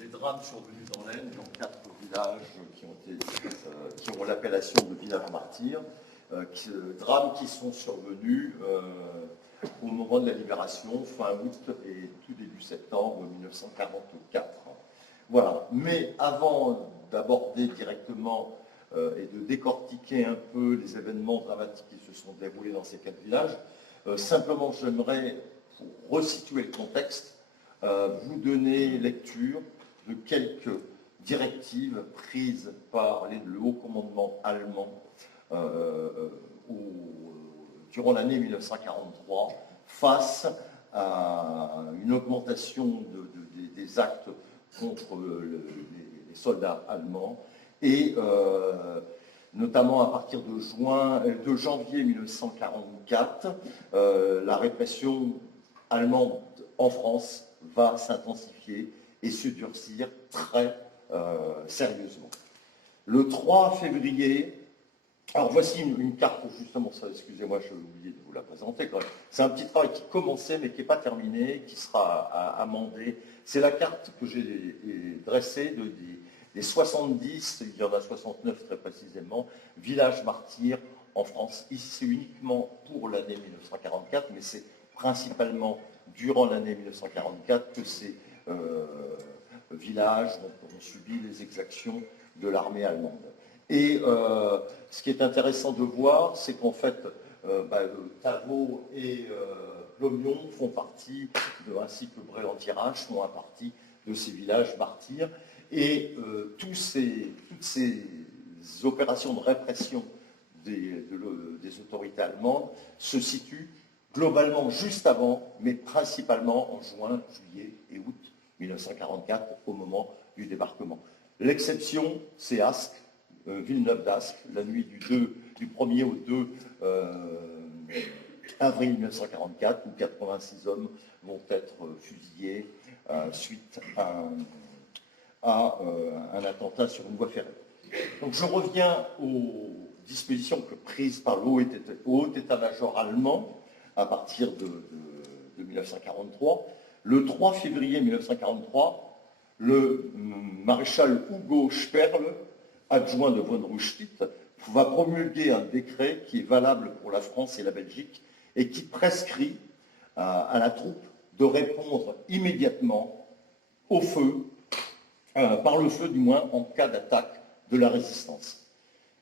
les drames survenus dans l'Aisne, dans 4 villages qui ont l'appellation de villages martyrs, drames qui sont survenus au moment de la libération, fin août et tout début septembre 1944. Voilà. Mais avant d'aborder directement et de décortiquer un peu les événements dramatiques qui se sont déroulés dans ces 4 villages, simplement j'aimerais, pour resituer le contexte, vous donner lecture de quelques directives prises par le haut commandement allemand durant l'année 1943 face à une augmentation des actes contre les soldats allemands et notamment à partir de janvier 1944, la répression allemande en France va s'intensifier et se durcir très sérieusement. Le 3 février, alors voici une carte, justement, ça, excusez-moi, j'ai oublié de vous la présenter quand même. C'est un petit travail qui commençait mais qui n'est pas terminé, qui sera amendé. C'est la carte que j'ai dressée des 70, il y en a 69 très précisément, villages martyrs en France. Ici, c'est uniquement pour l'année 1944, mais c'est principalement durant l'année 1944 que ces villages ont subi les exactions de l'armée allemande. Et ce qui est intéressant de voir, c'est qu'en fait, Tavaux et Plomion font partie, ainsi que Brélantirage, font partie de ces villages martyrs. Et toutes ces opérations de répression des autorités allemandes se situent globalement juste avant, mais principalement en juin, juillet et août 1944, au moment du débarquement. L'exception, c'est Ascq, Villeneuve d'Ascq, la nuit du 1er au 2 avril 1944, où 86 hommes vont être fusillés suite à un attentat sur une voie ferrée. Donc je reviens aux dispositions prises par le haut état-major allemand à partir de 1943. Le 3 février 1943, le maréchal Hugo Sperl, adjoint de von Rundstedt, va promulguer un décret qui est valable pour la France et la Belgique et qui prescrit à la troupe de répondre immédiatement au feu, par le feu du moins, en cas d'attaque de la résistance.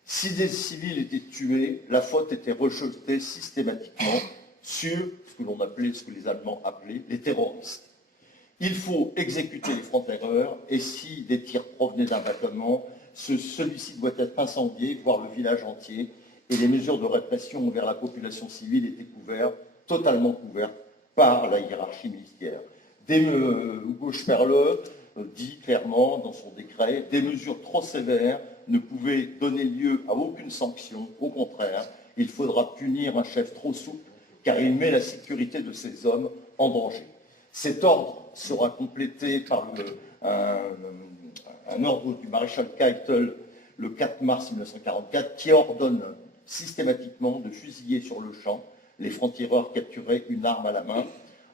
Si des civils étaient tués, la faute était rejetée systématiquement sur ce que les Allemands appelaient les terroristes. Il faut exécuter les francs-tireurs et si des tirs provenaient d'un bâtiment, celui-ci doit être incendié, voire le village entier, et les mesures de répression envers la population civile étaient totalement couvertes par la hiérarchie militaire. Hugo Sperle dit clairement dans son décret, des mesures trop sévères ne pouvaient donner lieu à aucune sanction, au contraire, il faudra punir un chef trop souple, car il met la sécurité de ses hommes en danger. Cet ordre sera complété par un ordre du maréchal Keitel le 4 mars 1944 qui ordonne systématiquement de fusiller sur le champ les francs-tireurs capturés une arme à la main.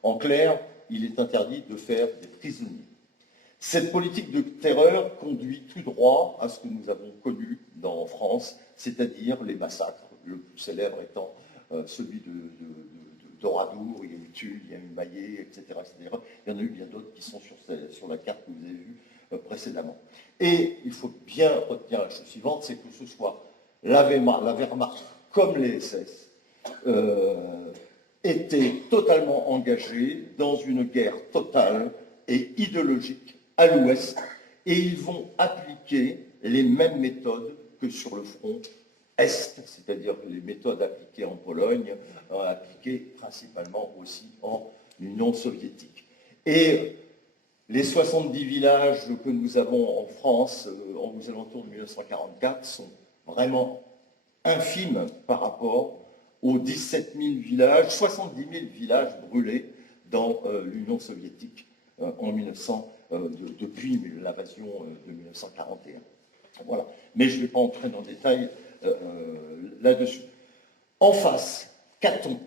En clair, il est interdit de faire des prisonniers. Cette politique de terreur conduit tout droit à ce que nous avons connu en France, c'est-à-dire les massacres, le plus célèbre étant celui d'Oradour, il y a eu Tulle, il y a eu Maillet, etc., etc. Il y en a eu bien d'autres qui sont sur la carte que vous avez vue précédemment. Et il faut bien retenir la chose suivante, c'est que ce soit la Wehrmacht comme les SS étaient totalement engagés dans une guerre totale et idéologique à l'Ouest, et ils vont appliquer les mêmes méthodes que sur le front Est, c'est-à-dire les méthodes appliquées en Pologne, appliquées principalement aussi en Union soviétique. Et les 70 villages que nous avons en France, aux alentours de 1944, sont vraiment infimes par rapport aux 17 000 villages, 70 000 villages brûlés dans l'Union soviétique depuis l'invasion de 1941. Voilà. Mais je ne vais pas entrer dans le détail là-dessus. En face, qu'a-t-on?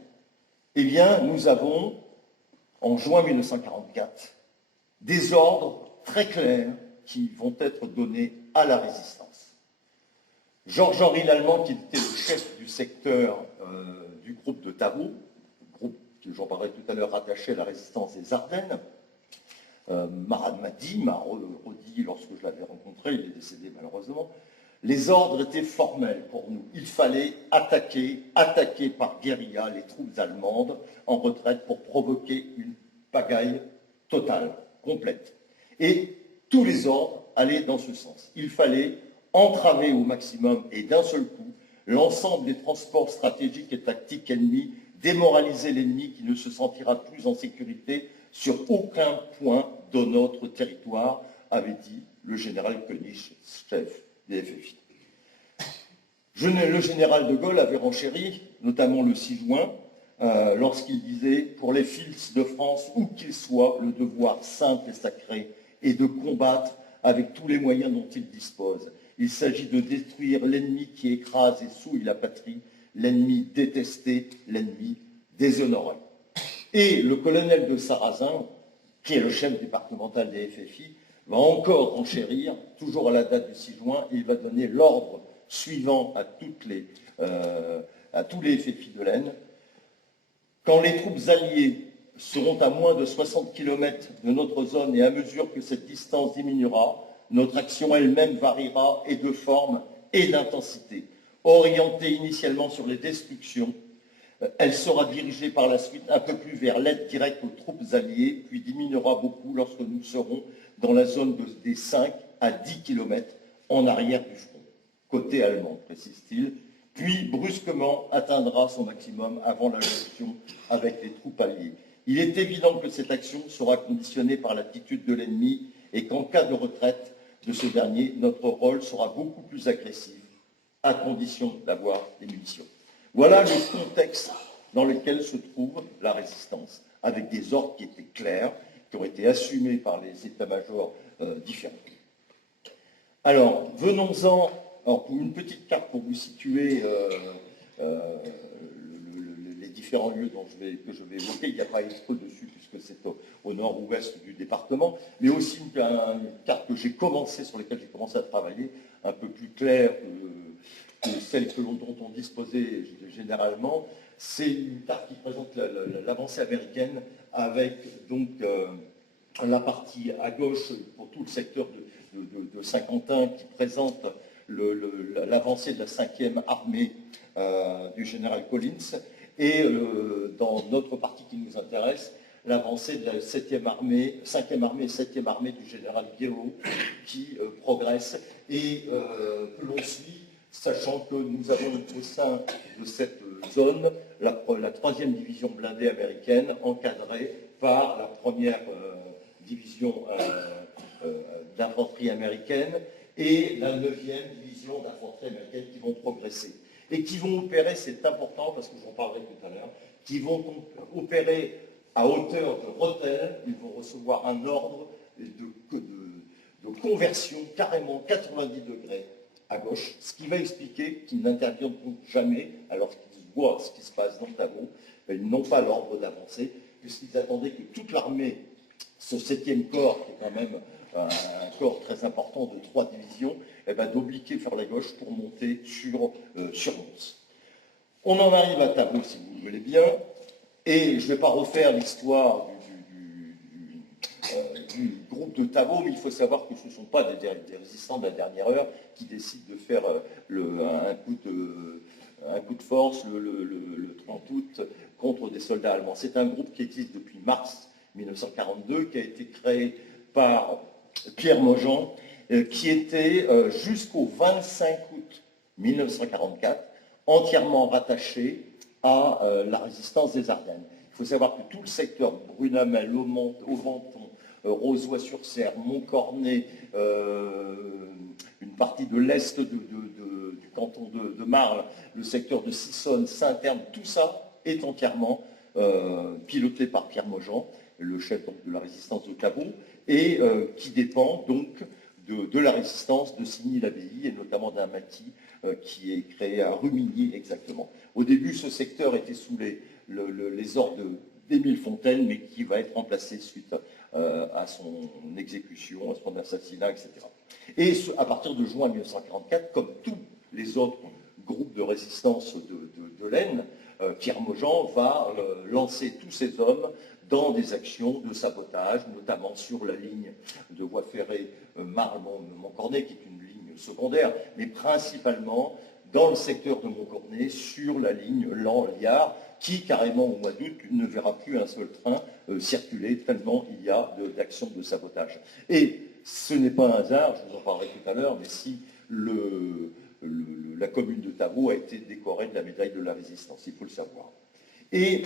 Eh bien, nous avons, en juin 1944, des ordres très clairs qui vont être donnés à la résistance. Georges-Henri Lallemand, qui était le chef du secteur du groupe de Tavaux, groupe que j'en parlerai tout à l'heure rattaché à la résistance des Ardennes, m'a dit, m'a redit lorsque je l'avais rencontré, il est décédé malheureusement, les ordres étaient formels pour nous. Il fallait attaquer par guérilla les troupes allemandes en retraite pour provoquer une pagaille totale, complète. Et tous les ordres allaient dans ce sens. Il fallait entraver au maximum et d'un seul coup l'ensemble des transports stratégiques et tactiques ennemis, démoraliser l'ennemi qui ne se sentira plus en sécurité sur aucun point de notre territoire, avait dit le général Koenig, chef des FFI. Le général de Gaulle avait renchéri, notamment le 6 juin, lorsqu'il disait « Pour les fils de France, où qu'ils soient, le devoir simple et sacré est de combattre avec tous les moyens dont ils disposent. Il s'agit de détruire l'ennemi qui écrase et souille la patrie, l'ennemi détesté, l'ennemi déshonoré. » Et le colonel de Sarrazin, qui est le chef départemental des FFI, va encore renchérir, toujours à la date du 6 juin, et il va donner l'ordre suivant à tous les FFI de l'Aisne. Quand les troupes alliées seront à moins de 60 km de notre zone et à mesure que cette distance diminuera, notre action elle-même variera et de forme et d'intensité. Orientée initialement sur les destructions, elle sera dirigée par la suite un peu plus vers l'aide directe aux troupes alliées, puis diminuera beaucoup lorsque nous serons dans la zone des 5 à 10 km en arrière du front, côté allemand, précise-t-il, puis brusquement atteindra son maximum avant la jonction avec les troupes alliées. Il est évident que cette action sera conditionnée par l'attitude de l'ennemi et qu'en cas de retraite de ce dernier, notre rôle sera beaucoup plus agressif, à condition d'avoir des munitions. Voilà le contexte dans lequel se trouve la résistance, avec des ordres qui étaient clairs, qui ont été assumés par les états-majors différents. Alors, venons-en, pour une petite carte pour vous situer les différents lieux que je vais évoquer. Il n'y a pas expo dessus puisque c'est au nord-ouest du département, mais aussi une carte que j'ai commencé, sur laquelle j'ai commencé à travailler, un peu plus claire que celle dont on disposait généralement. C'est une carte qui présente l'avancée américaine avec donc la partie à gauche pour tout le secteur de Saint-Quentin qui présente l'avancée de la 5e armée du général Collins et dans notre partie qui nous intéresse, l'avancée de la 7e armée, 5e armée et 7e armée du général Guéraud qui progresse et que l'on suit, sachant que nous avons au sein de cette zone la 3e division blindée américaine encadrée par la 1re division d'infanterie américaine et la 9e division d'infanterie américaine qui vont progresser et qui vont opérer, c'est important parce que j'en parlerai tout à l'heure, qui vont opérer à hauteur de Rethel. Ils vont recevoir un ordre de conversion carrément 90 degrés à gauche, ce qui va expliquer qu'ils n'interviendront jamais alors qu'ils voient ce qui se passe dans Tavaux. Ils n'ont pas l'ordre d'avancer puisqu'ils attendaient que toute l'armée, ce 7e corps, qui est quand même un corps très important de 3 divisions, d'obliquer vers la gauche pour monter sur Mons. On en arrive à Tavaux, si vous le voulez bien, et je ne vais pas refaire l'histoire du groupe de Tavaux, mais il faut savoir que ce ne sont pas des résistants de la dernière heure qui décident de faire un coup de force le 30 août contre des soldats allemands. C'est un groupe qui existe depuis mars 1942, qui a été créé par Pierre Maujean, qui était jusqu'au 25 août 1944 entièrement rattaché à la résistance des Ardennes. Il faut savoir que tout le secteur Brunamel, Auventon, Rozoy-sur-Serre, Montcornet, une partie de l'est du canton de Marle, le secteur de Sissonne, Saint-Terme, tout ça est entièrement piloté par Pierre Maujean, le chef de la résistance de Tavaux, et qui dépend donc de la résistance de Signy-l'Abbaye et notamment d'un maquis qui est créé à Rumigny exactement. Au début, ce secteur était sous les ordres d'Émile Fontaine, mais qui va être remplacé suite à son exécution, à son assassinat, etc. Et à partir de juin 1944, comme tous les autres groupes de résistance de l'Aisne, Pierre Maujean va lancer tous ses hommes dans des actions de sabotage, notamment sur la ligne de voie ferrée Marle-Montcornet, qui est une ligne secondaire, mais principalement dans le secteur de Montcornet, sur la ligne Laon-Liard, qui, carrément, au mois d'août, ne verra plus un seul train circuler, tellement il y a d'actions de sabotage. Et ce n'est pas un hasard, je vous en parlerai tout à l'heure, mais si la commune de Tavaux a été décorée de la médaille de la Résistance, il faut le savoir. Et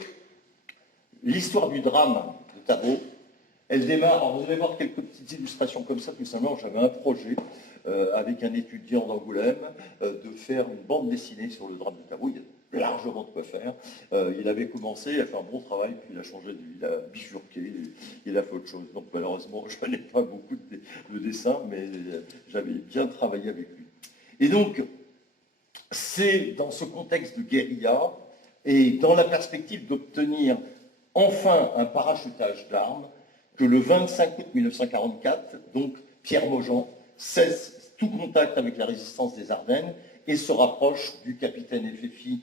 l'histoire du drame de Tavaux, elle démarre, alors vous allez voir quelques petites illustrations comme ça, tout simplement, j'avais un projet avec un étudiant d'Angoulême de faire une bande dessinée sur le drame de Tavaux. Il y a largement de quoi faire. Il avait commencé, il a fait un bon travail, puis il a changé, il a bifurqué, il a fait autre chose. Donc malheureusement, je n'ai pas beaucoup de dessins, mais j'avais bien travaillé avec lui. Et donc, c'est dans ce contexte de guérilla et dans la perspective d'obtenir enfin un parachutage d'armes que le 25 août 1944, donc Pierre Maujean cesse tout contact avec la résistance des Ardennes et se rapproche du capitaine FFI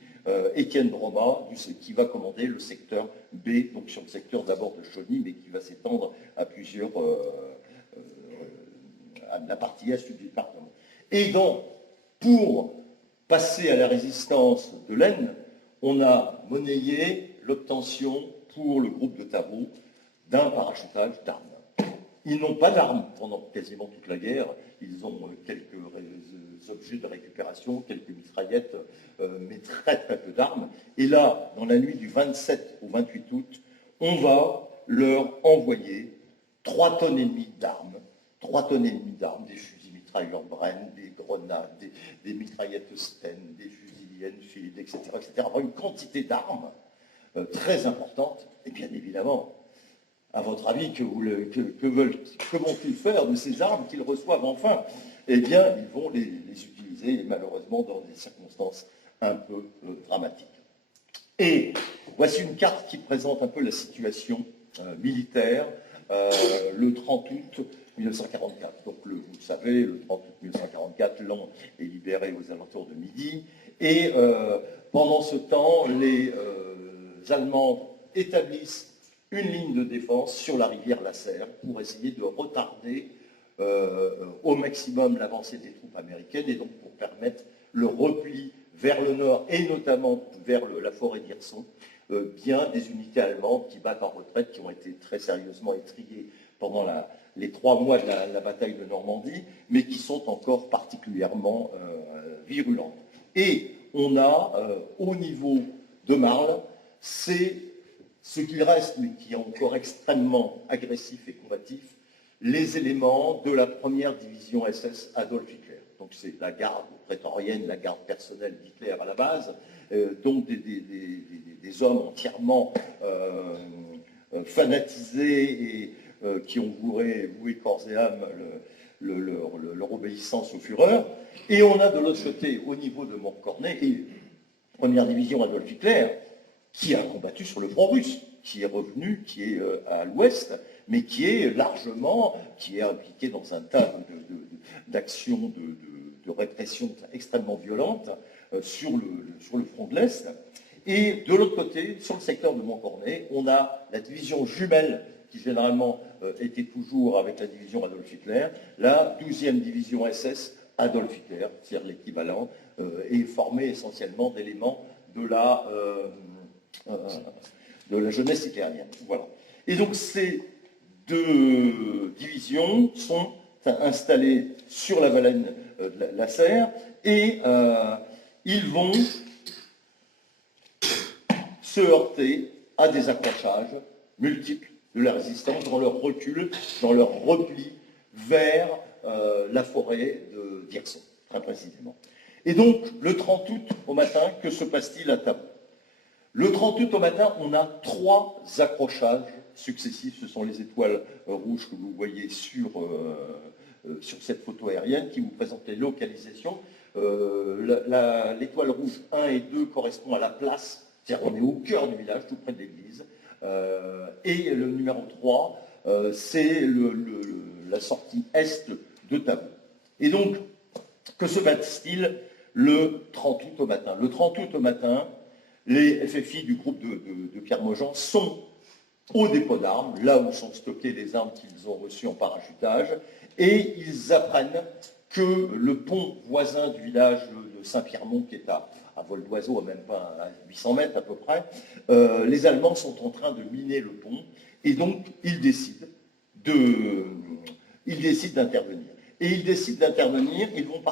Étienne Bromat, qui va commander le secteur B, donc sur le secteur d'abord de Chauny, mais qui va s'étendre à plusieurs, à la partie est du département. Et donc, pour passer à la résistance de l'Aisne, on a monnayé l'obtention pour le groupe de Tavaux d'un parachutage d'armes. Ils n'ont pas d'armes pendant quasiment toute la guerre. Ils ont quelques objets de récupération, quelques mitraillettes, mais très très peu d'armes. Et là, dans la nuit du 27 au 28 août, on va leur envoyer 3,5 tonnes d'armes. 3,5 tonnes d'armes, des fusils mitrailleurs Bren, des grenades, des mitraillettes Sten, des fusils Enfield, etc., etc. Une quantité d'armes très importante. Et bien évidemment, à votre avis, que vont-ils faire de ces armes qu'ils reçoivent enfin? Eh bien, ils vont les utiliser, malheureusement, dans des circonstances un peu dramatiques. Et voici une carte qui présente un peu la situation militaire le 30 août 1944. Donc, vous le savez, le 30 août 1944, Laon est libéré aux alentours de midi. Et pendant ce temps, les Allemands établissent une ligne de défense sur la rivière Lasserre pour essayer de retarder au maximum l'avancée des troupes américaines et donc pour permettre le repli vers le nord et notamment vers la forêt d'Hirson, bien des unités allemandes qui battent en retraite, qui ont été très sérieusement étriées pendant les 3 mois de la bataille de Normandie, mais qui sont encore particulièrement virulentes. Et on a, au niveau de Marle, c'est ce qu'il reste, mais qui est encore extrêmement agressif et combatif, les éléments de la première division SS Adolf Hitler. Donc c'est la garde prétorienne, la garde personnelle d'Hitler à la base, donc des hommes entièrement fanatisés et qui ont voué corps et âme leur obéissance au Führer. Et on a de l'autre côté, au niveau de Montcornet, et première division Adolf Hitler, qui a combattu sur le front russe, qui est revenu, qui est à l'ouest, mais qui est impliqué dans un tas d'actions de répression extrêmement violentes sur le front de l'Est. Et de l'autre côté, sur le secteur de Montcornet, on a la division jumelle, qui généralement était toujours avec la division Adolf Hitler, la 12e division SS Adolf Hitler, c'est-à-dire l'équivalent, est formée essentiellement d'éléments de la jeunesse hitlérienne. Voilà. Et donc ces 2 divisions sont installées sur la vallée de la Serre et ils vont se heurter à des accrochages multiples de la résistance dans leur recul, dans leur repli vers la forêt d'Hirson, très précisément. Et donc, le 30 août au matin, que se passe-t-il à Tavaux? Le 30 août au matin, on a 3 accrochages successifs. Ce sont les étoiles rouges que vous voyez sur cette photo aérienne qui vous présente les localisations. L'étoile rouge 1 et 2 correspond à la place, c'est-à-dire qu'on est au cœur du village, tout près de l'église. Et le numéro 3 c'est la sortie est de Tavaux. Et donc, que se passe-t-il le 30 août au matin? Le 30 août au matin, les FFI du groupe de Pierre Maujean sont au dépôt d'armes, là où sont stockées les armes qu'ils ont reçues en parachutage, et ils apprennent que le pont voisin du village de Saint-Pierremont, qui est à vol d'oiseau, à même pas à 800 mètres à peu près, les Allemands sont en train de miner le pont, et donc ils décident d'intervenir. Et ils décident d'intervenir, ils vont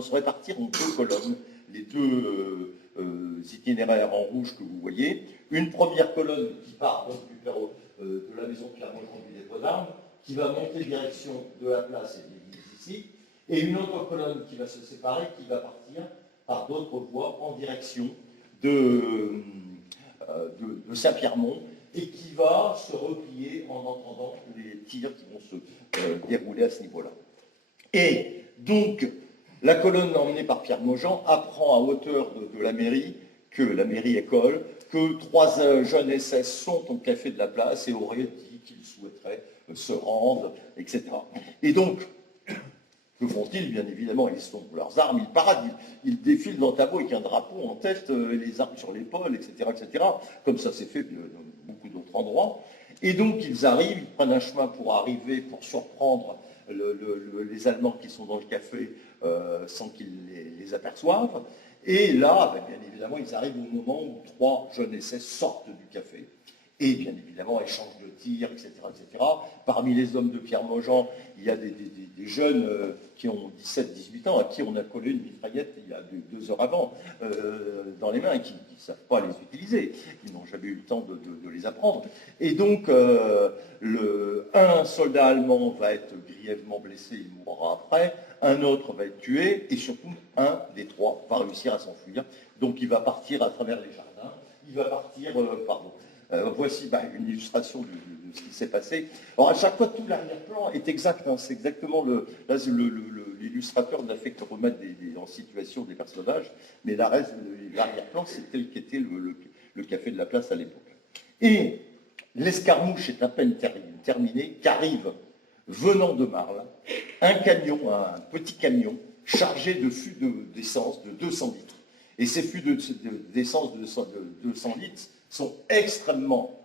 se répartir en deux colonnes, les deux itinéraires en rouge que vous voyez. Une première colonne qui part donc de la maison Pierre Maujean du dépôt d'armes, qui va monter direction de la place et de l'église ici, et une autre colonne qui va se séparer, qui va partir par d'autres voies en direction de Saint-Pierremont, et qui va se replier en entendant les tirs qui vont se dérouler à ce niveau-là. Et donc, la colonne emmenée par Pierre Maujean apprend à hauteur de la mairie, que la mairie école, que 3 jeunes SS sont au café de la place et auraient dit qu'ils souhaiteraient se rendre, etc. Et donc, que font-ils? Bien évidemment, ils sont leurs armes, ils paradent, ils défilent dans Tavaux avec un drapeau en tête, les armes sur l'épaule, etc., etc., comme ça s'est fait dans beaucoup d'autres endroits. Et donc, ils arrivent, ils prennent un chemin pour arriver, pour surprendre les Allemands qui sont dans le café sans qu'ils les aperçoivent. Et là, bien évidemment, ils arrivent au moment où 3 jeunes SS sortent du café. Et bien évidemment, échange de tirs, etc., etc. Parmi les hommes de Pierre Maujean, il y a des jeunes qui ont 17-18 ans, à qui on a collé une mitraillette il y a 2 heures avant dans les mains, et qui ne savent pas les utiliser. Ils n'ont jamais eu le temps de les apprendre. Et donc, un soldat allemand va être grièvement blessé, il mourra après. Un autre va être tué, et surtout, un des 3 va réussir à s'enfuir. Donc, il va partir à travers les jardins. Il va partir, voici une illustration de ce qui s'est passé. Alors à chaque fois, tout l'arrière-plan est exact. Hein, c'est exactement l'illustrateur n'a fait que remettre en situation des personnages, mais l'arrière-plan, c'est tel qu'était le café de la place à l'époque. Et l'escarmouche est à peine terminée qu'arrive, venant de Marle, un petit camion chargé de fûts d'essence de 200 litres. Et ces fûts d'essence de 200 litres sont extrêmement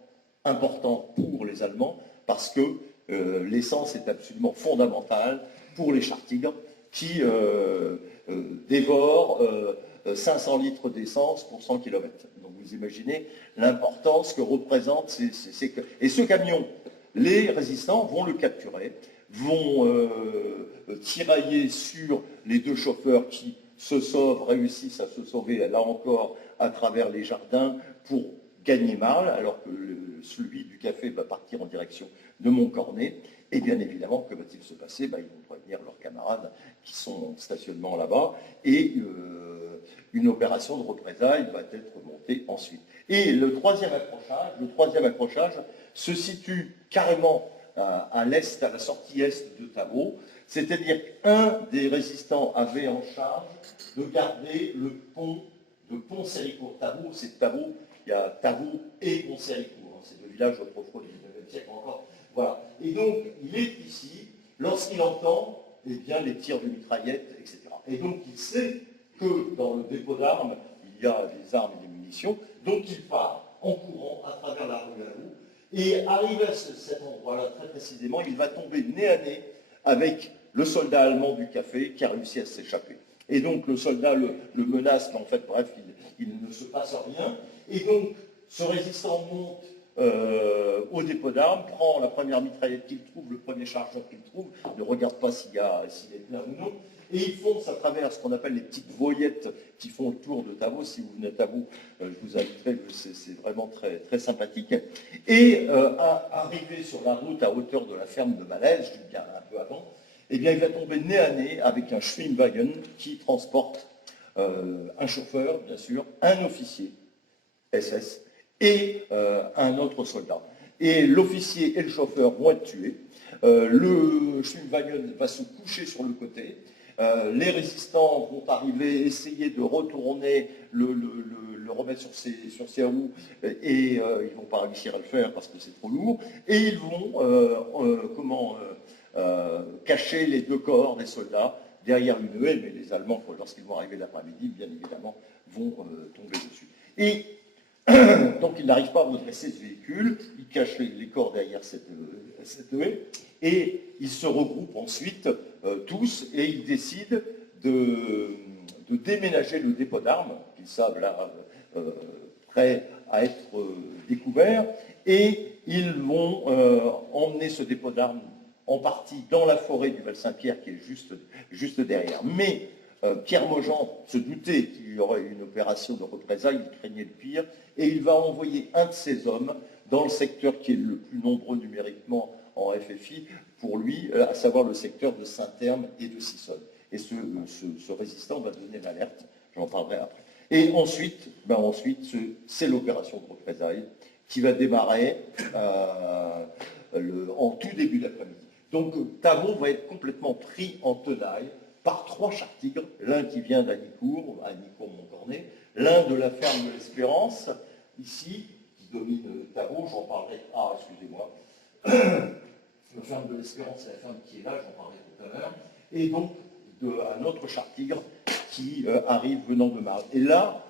importants pour les Allemands parce que l'essence est absolument fondamentale pour les chars Tigre qui dévorent 500 litres d'essence pour 100 km. Donc vous imaginez l'importance que représente Et ce camion, les résistants vont le capturer, vont tirailler sur les 2 chauffeurs qui réussissent à se sauver, là encore, à travers les jardins pour gagner Marle, alors que celui du café va partir en direction de Montcornet. Et bien évidemment, que va-t-il se passer? Ils vont prévenir leurs camarades qui sont en stationnement là-bas, et une opération de représailles va être montée ensuite. Et le troisième accrochage se situe carrément à l'est, à la sortie est de Tavaux, c'est-à-dire qu'un des résistants avait en charge de garder le pont de Pont-Séricourt. Tavaux, c'est Tavaux, il y a Tavaux et Pont-Séricourt, hein, c'est 2 villages autrefois du XIXe siècle encore. Voilà. Et donc, il est ici, lorsqu'il entend les tirs de mitraillettes, etc. Et donc, il sait que dans le dépôt d'armes, il y a des armes et des munitions, donc il part en courant à travers la rue Lalou, et arrivé à cet endroit-là, très précisément, il va tomber nez à nez avec le soldat allemand du café qui a réussi à s'échapper. Et donc le soldat le menace, mais en fait, bref, il ne se passe rien. Et donc, ce résistant monte au dépôt d'armes, prend la première mitraillette qu'il trouve, le premier chargeur qu'il trouve, ne regarde pas s'il est plein ou non, et il fonce à travers ce qu'on appelle les petites voyettes qui font le tour de Tavaux. Si vous venez à Tavaux, je vous inviterai, c'est vraiment très, très sympathique. Et arrivé sur la route à hauteur de la ferme de Malaise, bien un peu avant, eh bien, il va tomber nez à nez avec un Schwimmwagen qui transporte un chauffeur, bien sûr, un officier SS et un autre soldat. Et l'officier et le chauffeur vont être tués. Le Schwimmwagen va se coucher sur le côté. Les résistants vont arriver, essayer de retourner, le remettre sur ses roues, et ils ne vont pas réussir à le faire parce que c'est trop lourd. Et ils vont cacher les 2 corps des soldats derrière une haie, mais les Allemands, lorsqu'ils vont arriver l'après-midi, bien évidemment, vont tomber dessus. Et donc ils n'arrivent pas à redresser ce véhicule, ils cachent les corps derrière cette haie, et ils se regroupent ensuite tous, et ils décident de déménager le dépôt d'armes, qu'ils savent là prêt à être découvert, et ils vont emmener ce dépôt d'armes en partie dans la forêt du Val-Saint-Pierre qui est juste derrière. Mais Pierre Maujean se doutait qu'il y aurait une opération de représailles, il craignait le pire, et il va envoyer un de ses hommes dans le secteur qui est le plus nombreux numériquement en FFI pour lui, à savoir le secteur de Saint-Terme et de Sissonne. Et ce résistant va donner l'alerte, j'en parlerai après. Et ensuite, c'est l'opération de représailles qui va démarrer en tout début d'après-midi. Donc Tavaux va être complètement pris en tenaille par 3 chars-tigres, l'un qui vient d'Anicourt, Montcornet, l'un de la ferme de l'Espérance, ici, qui domine Tavaux, j'en parlerai, excusez-moi, la ferme de l'Espérance, c'est la ferme qui est là, j'en parlerai tout à l'heure, et donc un autre char-tigre qui arrive venant de Marne. Et là,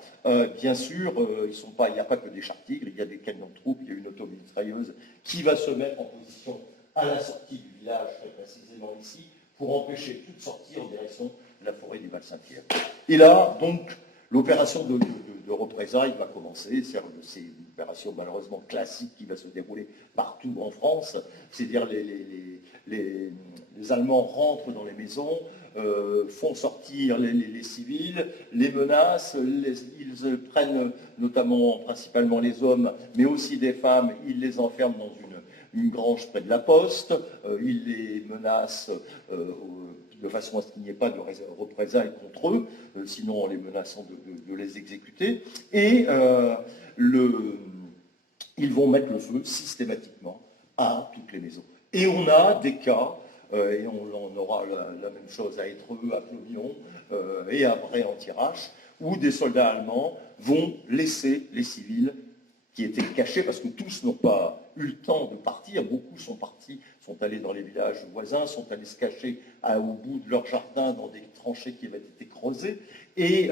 bien sûr, il n'y a pas que des chars-tigres, il y a des camions de troupes, il y a une automitrailleuse qui va se mettre en position à la sortie du village, très précisément ici, pour empêcher toute sortie en direction de la forêt du Val-Saint-Pierre. Et là, donc, l'opération de représailles va commencer. C'est une opération malheureusement classique qui va se dérouler partout en France. C'est-à-dire les Allemands rentrent dans les maisons, font sortir les civils, les menacent, ils prennent principalement les hommes, mais aussi des femmes, ils les enferment dans une grange près de la poste, ils les menacent de façon à ce qu'il n'y ait pas de représailles contre eux, sinon en les menaçant de les exécuter, et ils vont mettre le feu systématiquement à toutes les maisons. Et on a des cas, et on aura la même chose à Étreux, à Clomion, et après en Thiérache, où des soldats allemands vont laisser les civils qui étaient cachés, parce que tous n'ont pas eu le temps de partir, beaucoup sont partis, sont allés dans les villages voisins, sont allés se cacher au bout de leur jardin dans des tranchées qui avaient été creusées, et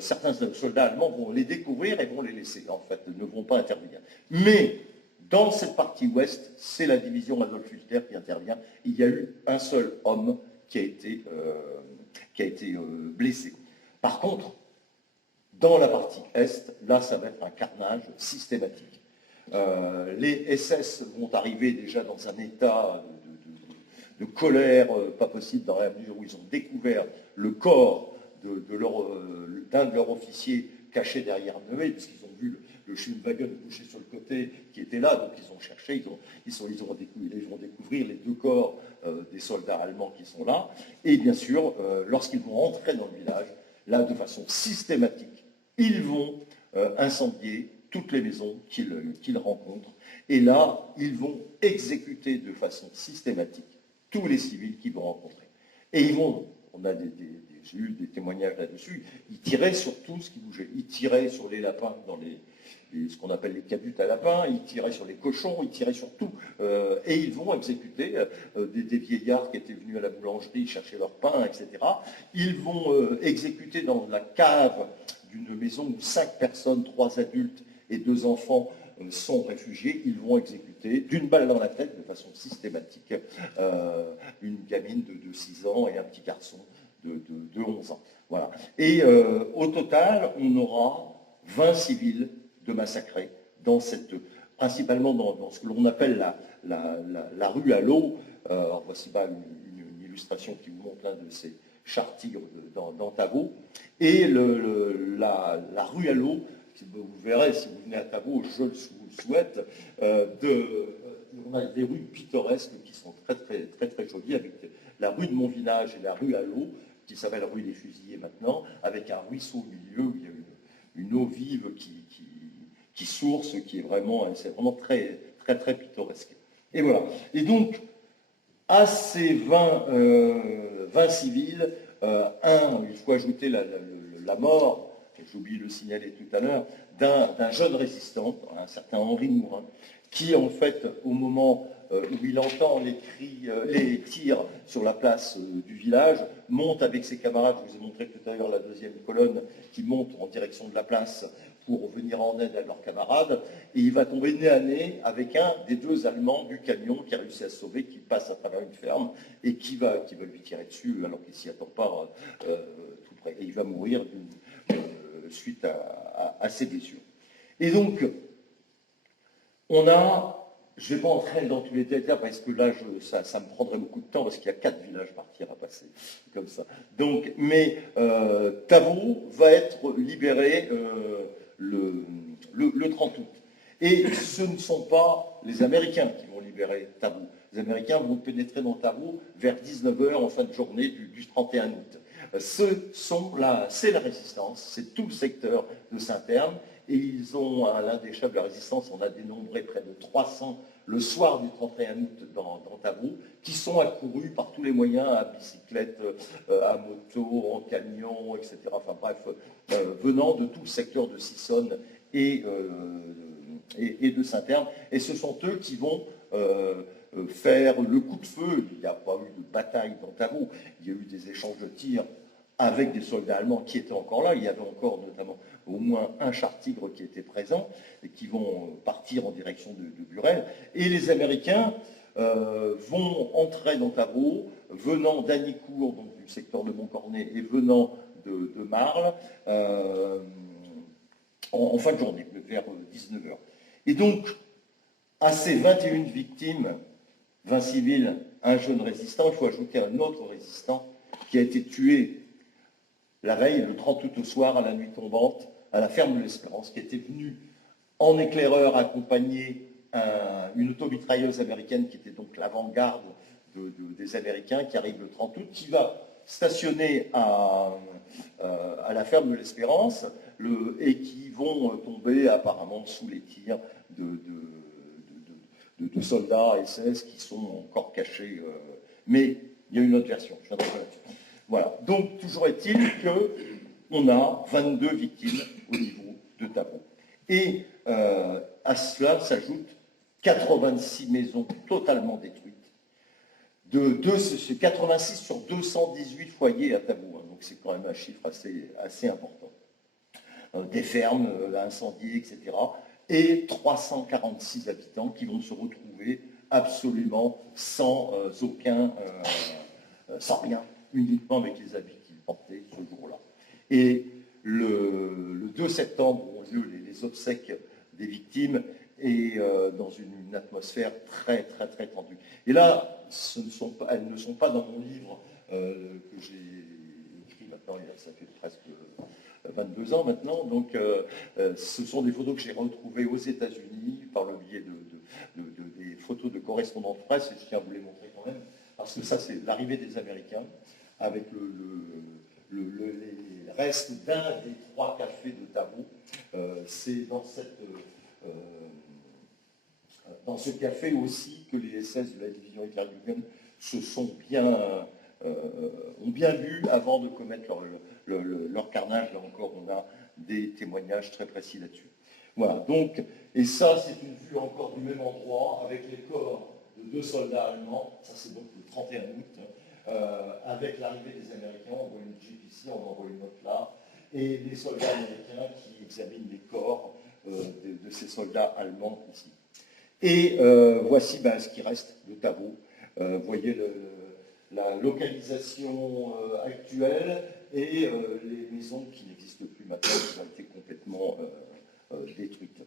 certains soldats allemands vont les découvrir et vont les laisser, en fait, ne vont pas intervenir. Mais dans cette partie ouest, c'est la division Adolf Hitler qui intervient. Il y a eu un seul homme qui a été blessé. Par contre, dans la partie est, là, ça va être un carnage systématique. Les SS vont arriver déjà dans un état de colère pas possible, dans la mesure où ils ont découvert le corps d'un de leurs officiers caché derrière Neuilly, puisqu'ils ont vu le Schulwagen couché sur le côté qui était là, donc ils ont cherché, ils vont découvrir les 2 corps des soldats allemands qui sont là, et bien sûr, lorsqu'ils vont entrer dans le village, là, de façon systématique, ils vont incendier toutes les maisons qu'ils rencontrent, et là, ils vont exécuter de façon systématique tous les civils qu'ils vont rencontrer. Et on a j'ai eu des témoignages là-dessus, ils tiraient sur tout ce qui bougeait. Ils tiraient sur les lapins dans ce qu'on appelle les cadutes à lapins, ils tiraient sur les cochons, ils tiraient sur tout. Et ils vont exécuter des vieillards qui étaient venus à la boulangerie chercher leur pain, etc. Ils vont exécuter dans la cave d'une maison où 5 personnes, 3 adultes et 2 enfants sont réfugiés, ils vont exécuter d'une balle dans la tête de façon systématique une gamine de 6 ans et un petit garçon de 11 ans. Voilà. Et au total, on aura 20 civils de massacrés, principalement dans ce que l'on appelle la rue à l'eau. Voici une illustration qui vous montre l'un de ces chars-tigres dans Tavaux. Et la rue à l'eau, vous verrez, si vous venez à Tavaux, je vous le souhaite, on a des rues pittoresques qui sont très, très, très, très jolies, avec la rue de Montvillage et la rue à l'eau, qui s'appelle rue des Fusillés maintenant, avec un ruisseau au milieu où il y a une eau vive qui source, c'est vraiment très, très, très pittoresque. Et voilà. Et donc, À ces 20 civils, il faut ajouter la mort, j'ai oublié de le signaler tout à l'heure, d'un jeune résistant, un certain Henri Mourin, qui en fait, au moment où il entend les cris, les tirs sur la place du village, monte avec ses camarades, je vous ai montré tout à l'heure la deuxième colonne, qui monte en direction de la place pour venir en aide à leurs camarades, et il va tomber nez à nez avec un des deux Allemands du camion qui a réussi à se sauver, qui passe à travers une ferme et qui va lui tirer dessus alors qu'il ne s'y attend pas tout près. Et il va mourir suite à ses blessures. Et donc, on a, je ne vais pas entrer dans tous les détails parce que là, ça me prendrait beaucoup de temps parce qu'il y a 4 villages partir à passer, comme ça. Donc, mais Tavo va être libéré le 30 août. Et ce ne sont pas les Américains qui vont libérer Tavo. Les Américains vont pénétrer dans Tavo vers 19h en fin de journée du 31 août. C'est la résistance, c'est tout le secteur de Saint-Terme, et ils ont, à l'un des chefs de la résistance, on a dénombré près de 300 le soir du 31 août dans Tavo, qui sont accourus par tous les moyens, à bicyclette, à moto, en camion, etc. Enfin bref, venant de tout le secteur de Sissonne et de Saint-Terme. Et ce sont eux qui vont faire le coup de feu. Il n'y a pas eu de bataille dans Tavo, il y a eu des échanges de tirs avec des soldats allemands qui étaient encore là. Il y avait encore notamment au moins un char Tigre qui était présent et qui vont partir en direction de Burel. Et les Américains vont entrer dans Tavo, venant d'Annicourt, donc du secteur de Montcornet, et venant de Marle, en fin de journée, vers 19h. Et donc, à ces 21 victimes, 20 civils, un jeune résistant, il faut ajouter un autre résistant qui a été tué la veille, le 30 août au soir, à la nuit tombante, à la ferme de l'Espérance, qui était venu en éclaireur accompagner une automitrailleuse américaine qui était donc l'avant-garde des Américains, qui arrive le 30 août, qui va stationner à la ferme de l'Espérance et qui vont tomber apparemment sous les tirs de soldats SS qui sont encore cachés. Mais il y a une autre version, je viendrai pas là-dessus. Voilà. Donc, toujours est-il qu'on a 22 victimes au niveau de Tavo. Et à cela s'ajoutent 86 maisons totalement détruites. C'est 86 sur 218 foyers à Tavo. Hein, donc, c'est quand même un chiffre assez important. Des fermes incendiées, etc. Et 346 habitants qui vont se retrouver absolument sans rien, uniquement avec les habits qu'ils portaient ce jour-là. Et le 2 septembre ont lieu les obsèques des victimes et dans une atmosphère très, très, très tendue. Et là, elles ne sont pas dans mon livre que j'ai écrit maintenant, ça fait presque 22 ans maintenant. Donc, ce sont des photos que j'ai retrouvées aux États-Unis par le biais des photos de correspondants de presse, et je tiens à vous les montrer quand même, parce que ça, c'est l'arrivée des Américains avec les restes d'un des 3 cafés de Tavo. C'est dans ce café aussi que les SS de la division Hitlerjugend ont bien vu avant de commettre leur carnage. Là encore, on a des témoignages très précis là-dessus. Voilà, donc, et ça, c'est une vue encore du même endroit, avec les corps de 2 soldats allemands, ça c'est donc le 31 août, avec l'arrivée des Américains, on voit une jeep ici, on en voit une autre là, et les soldats américains qui examinent les corps de ces soldats allemands ici. Et voici ce qui reste de Tavo. Vous voyez la localisation actuelle et les maisons qui n'existent plus maintenant, qui ont été complètement détruites.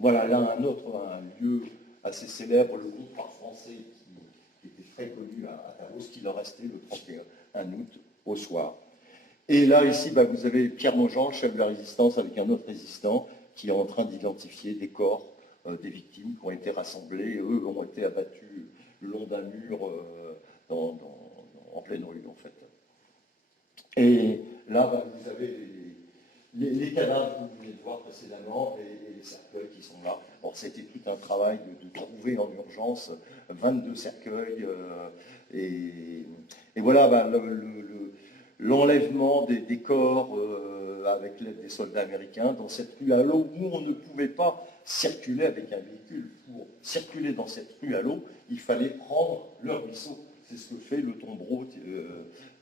Voilà, là un lieu assez célèbre, le comptoir français qui était très connu à Tavo, ce qu'il en restait le 31 août au soir. Et là, ici, vous avez Pierre Mongeant, chef de la résistance, avec un autre résistant, qui est en train d'identifier des corps des victimes qui ont été rassemblées. Eux ont été abattus le long d'un mur en pleine rue, en fait. Et là, vous avez les cadavres que vous venez de voir précédemment et les les cercueils qui sont là. Alors c'était tout un travail de trouver en urgence 22 cercueils. Et voilà, l'enlèvement des corps avec l'aide des soldats américains dans cette rue à l'eau où on ne pouvait pas circuler avec un véhicule. Pour circuler dans cette rue à l'eau, il fallait prendre le ruisseau. C'est ce que fait le tombereau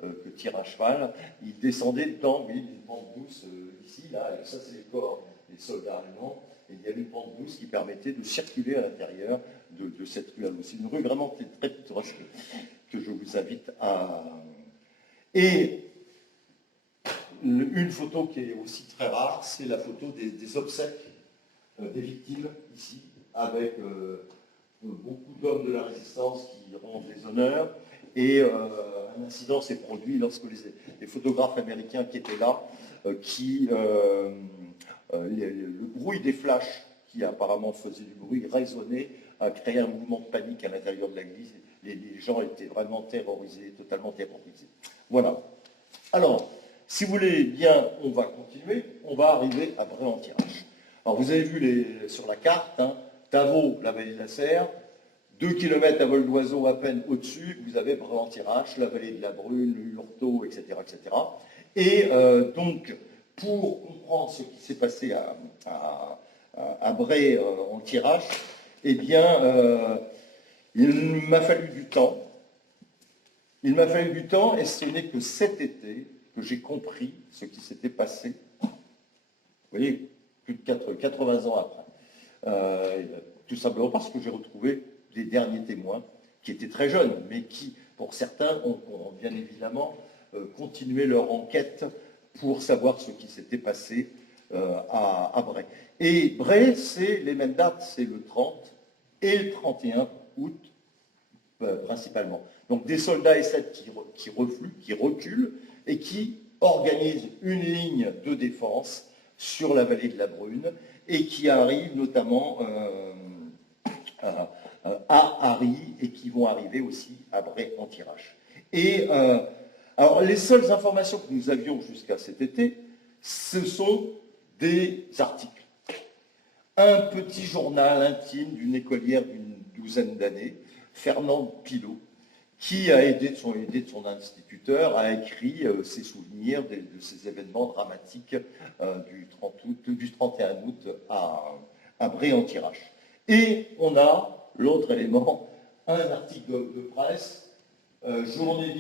que tire à cheval. Il descendait dedans, oui, une pente douce ici, là, et ça c'est les corps des soldats allemands. Et il y avait une pente douce qui permettait de circuler à l'intérieur de cette rue à l'eau. C'est une rue vraiment très pittoresque que je vous invite à... Et une photo qui est aussi très rare, c'est la photo des obsèques des victimes, ici, avec beaucoup d'hommes de la résistance qui rendent les honneurs. Et un incident s'est produit lorsque les photographes américains qui étaient là, le bruit des flashs, qui apparemment faisait du bruit, résonnait, a créé un mouvement de panique à l'intérieur de l'église. Les gens étaient vraiment terrorisés, totalement terrorisés. Voilà. Alors, si vous voulez bien, on va continuer. On va arriver à Bray-en-Thiérache. Alors, vous avez vu sur la carte, hein, Tavaux, la vallée de la Serre, 2 km à vol d'oiseau à peine au-dessus, vous avez Bray-en-Thiérache, la vallée de la Brune, le Hurtot, etc. etc. Et donc, pour comprendre ce qui s'est passé à Bray-en-Thiérache, eh bien, il m'a fallu du temps. Il m'a fallu du temps, et ce n'est que cet été que j'ai compris ce qui s'était passé. Vous voyez, plus de 80 ans après. Tout simplement parce que j'ai retrouvé les derniers témoins, qui étaient très jeunes, mais qui, pour certains, ont bien évidemment continué leur enquête pour savoir ce qui s'était passé à Bray. Et Bray, c'est les mêmes dates, c'est le 30 et le 31 août, principalement. Donc des soldats SS qui refluent, qui reculent, et qui organisent une ligne de défense sur la vallée de la Brune, et qui arrivent notamment à Harry, et qui vont arriver aussi à Bray-en-Thiérache. Et alors, les seules informations que nous avions jusqu'à cet été, ce sont des articles. Un petit journal intime d'une écolière d'une douzaine d'années, Fernande Pilot, qui a aidé de son instituteur, a écrit ses souvenirs de ces événements dramatiques du 31 août à Bray-en-Thiérache. Et on a l'autre élément, un article de presse, journée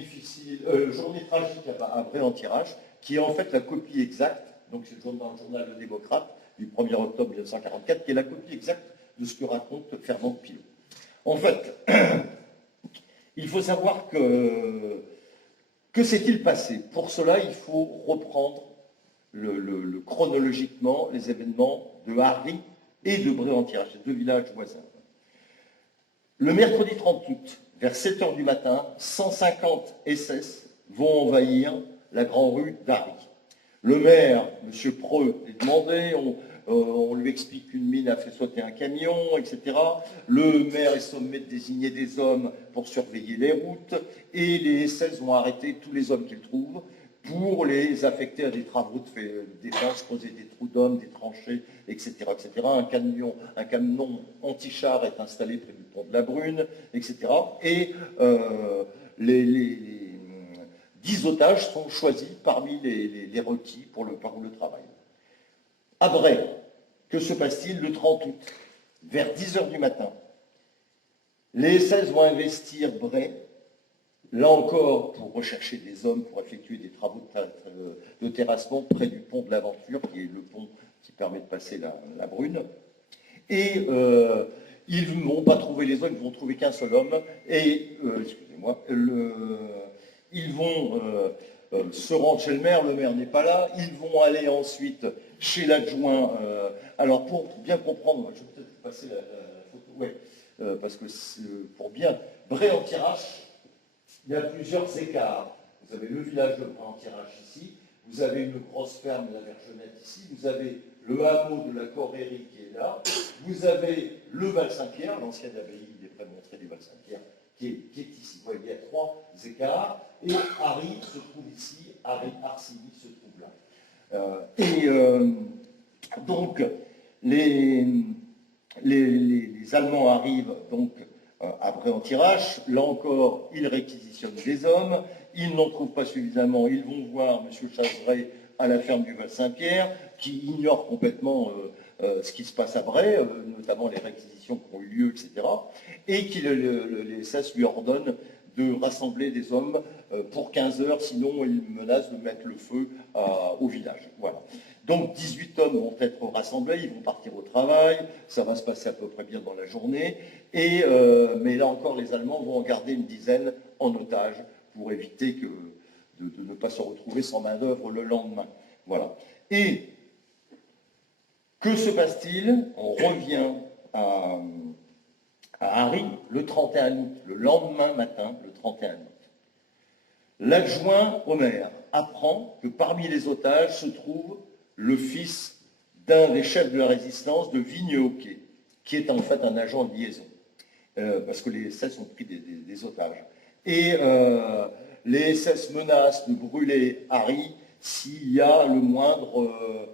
tragique à Bray-en-Thiérache, qui est en fait la copie exacte, donc c'est dans le journal Le Démocrate du 1er octobre 1944, qui est la copie exacte de ce que raconte Fernand Pilot. En fait, il faut savoir que s'est-il passé? Pour cela, il faut reprendre chronologiquement les événements de Harry et de Bray-en-Thiérache, ces deux villages voisins. Le mercredi 30 août, vers 7 h du matin, 150 SS vont envahir la grande rue d'Harry. Le maire, M. Preux, est demandé, on lui explique qu'une mine a fait sauter un camion, etc. Le maire est sommé de désigner des hommes pour surveiller les routes, et les SS vont arrêter tous les hommes qu'ils trouvent pour les affecter à des travaux de défense, creuser des trous d'hommes, des tranchées, etc., etc. Un camion anti-char est installé près du pont de la Brune, etc. Et les 10 otages sont choisis parmi les requis pour le travail. À Bray, que se passe-t-il le 30 août? Vers 10 h du matin, les SS vont investir Bray, là encore pour rechercher des hommes pour effectuer des travaux de terrassement près du pont de l'Aventure, qui est le pont qui permet de passer la Brune. Et ils ne vont pas trouver les hommes, ils vont trouver qu'un seul homme. Et, excusez-moi, ils vont se rendre chez le maire n'est pas là. Ils vont aller ensuite chez l'adjoint. Alors, pour bien comprendre, je vais peut-être passer la photo, ouais, parce que pour bien, Bray-en-Thiérache, il y a plusieurs écarts. Vous avez le village de Bray-en-Thiérache ici, vous avez une grosse ferme, la Vergenette ici, vous avez le hameau de la Corrérie qui est là, vous avez le Val-Saint-Pierre, l'ancienne abbaye des Prémontrés du Val-Saint-Pierre, qui est ici. Vous voyez, il y a 3 écarts, et Harry se trouve ici, Harry Arsini se trouve là. Donc, les Allemands arrivent donc à Bray-en-Tirage. Là encore, ils réquisitionnent des hommes. Ils n'en trouvent pas suffisamment. Ils vont voir M. Chazeret à la ferme du Val-Saint-Pierre, qui ignore complètement ce qui se passe à Bray, notamment les réquisitions qui ont eu lieu, etc. Et les SS lui ordonnent de rassembler des hommes pour 15 heures, sinon ils menacent de mettre le feu au village. Voilà. Donc 18 hommes vont être rassemblés, ils vont partir au travail, ça va se passer à peu près bien dans la journée, mais là encore les Allemands vont en garder une dizaine en otage pour éviter de ne pas se retrouver sans main-d'œuvre le lendemain. Voilà. Et que se passe-t-il? On revient à Harry le 31 août, le lendemain matin, le 31 août. L'adjoint au maire apprend que parmi les otages se trouve le fils d'un des chefs de la résistance de Vigne-Hockey, qui est en fait un agent de liaison, parce que les SS ont pris des otages. Et les SS menacent de brûler Harry s'il y a le moindre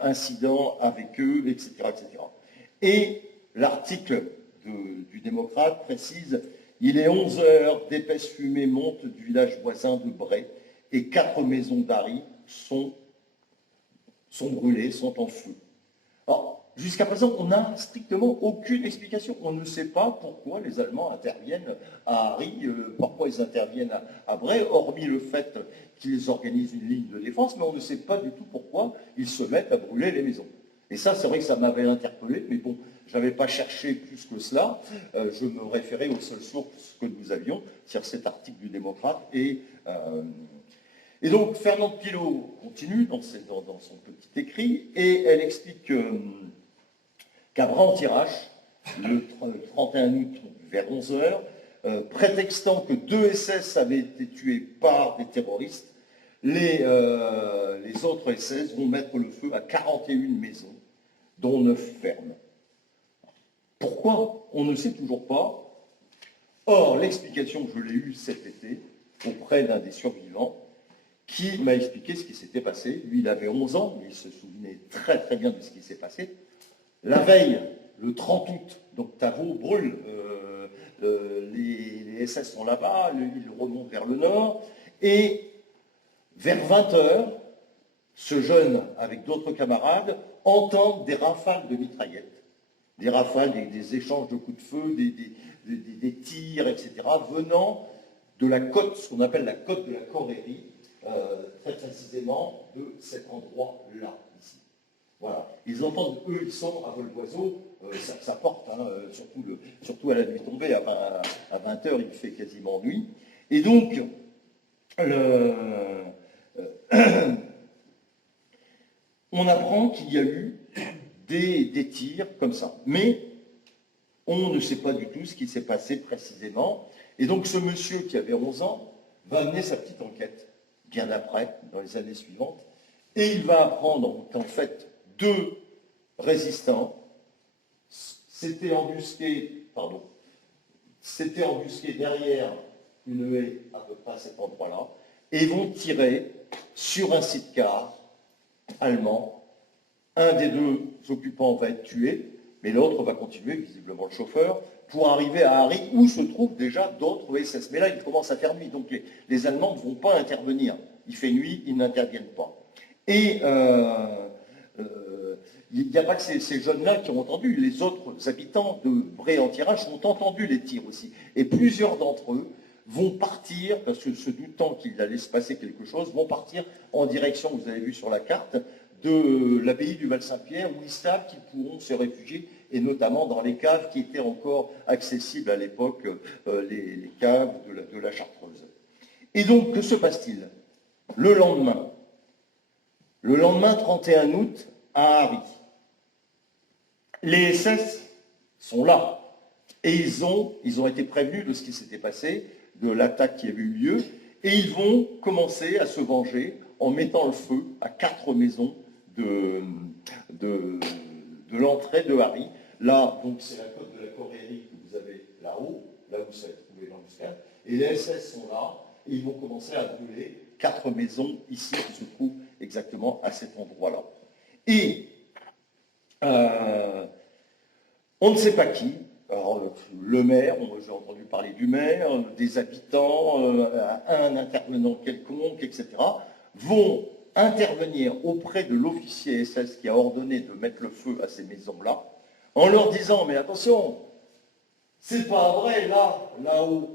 incident avec eux, etc. etc. Et l'article du Démocrate précise « Il est 11 heures, d'épaisses fumées montent du village voisin de Bray et 4 maisons d'Harry sont brûlées, sont en feu. » Alors, jusqu'à présent, on n'a strictement aucune explication. On ne sait pas pourquoi les Allemands interviennent à Harry, pourquoi ils interviennent à Bray, hormis le fait qu'ils organisent une ligne de défense, mais on ne sait pas du tout pourquoi ils se mettent à brûler les maisons. Et ça, c'est vrai que ça m'avait interpellé, mais bon, je n'avais pas cherché plus que cela. Je me référais aux seules sources que nous avions, c'est-à-dire cet article du Démocrate. Et donc, Fernande Pilot continue dans son petit écrit, et elle explique qu'à Bray-en-Tirage, le 31 août, vers 11 heures, prétextant que 2 SS avaient été tués par des terroristes, les autres SS vont mettre le feu à 41 maisons, dont 9 fermes. Pourquoi? On ne sait toujours pas. Or, l'explication, je l'ai eue cet été, auprès d'un des survivants, qui m'a expliqué ce qui s'était passé. Lui, il avait 11 ans, mais il se souvenait très très bien de ce qui s'est passé. La veille, le 30 août, donc Tavaux brûle, les SS sont là-bas, ils remontent vers le nord, et vers 20 heures, ce jeune, avec d'autres camarades, entend des rafales de mitraillettes, des rafales, des échanges de coups de feu, des tirs, etc., venant de la côte, ce qu'on appelle la côte de la Corérie, très précisément de cet endroit-là, ici. Voilà. Ils entendent, eux, ils sont à vol d'oiseau, ça porte, hein, surtout à la nuit tombée, à 20 heures, il fait quasiment nuit. Et donc, on apprend qu'il y a eu des tirs comme ça. Mais on ne sait pas du tout ce qui s'est passé précisément. Et donc ce monsieur qui avait 11 ans va mener sa petite enquête, bien après, dans les années suivantes, et il va apprendre qu'en fait, 2 résistants s'étaient embusqués derrière une haie à peu près à cet endroit-là, et vont tirer sur un sidecar allemand. Un des 2 occupants va être tué, mais l'autre va continuer, visiblement le chauffeur, pour arriver à Harry, où se trouvent déjà d'autres SS. Mais là, il commence à faire nuit, donc les Allemands ne vont pas intervenir. Il fait nuit, ils n'interviennent pas. Et il n'y a pas que ces jeunes-là qui ont entendu. Les autres habitants de Bray-en-Tirage ont entendu les tirs aussi. Et plusieurs d'entre eux vont partir, parce que se doutant qu'il allait se passer quelque chose, vont partir en direction, vous avez vu sur la carte, de l'abbaye du Val-Saint-Pierre, où ils savent qu'ils pourront se réfugier, et notamment dans les caves qui étaient encore accessibles à l'époque, les caves de la Chartreuse. Et donc, que se passe-t-il? Le lendemain 31 août, à Harry, les SS sont là, et ils ont été prévenus de ce qui s'était passé, de l'attaque qui avait eu lieu, et ils vont commencer à se venger en mettant le feu à 4 maisons de l'entrée de Harry. Là, donc, c'est la côte de la Corérie que vous avez là-haut, là où ça a trouvé l'embuscade, et les SS sont là, et ils vont commencer à brûler 4 maisons ici qui se trouvent exactement à cet endroit-là. Et On ne sait pas qui. Alors, le maire, j'ai entendu parler du maire, des habitants, un intervenant quelconque, etc., vont intervenir auprès de l'officier SS qui a ordonné de mettre le feu à ces maisons-là, en leur disant, mais attention, c'est pas vrai, là-haut,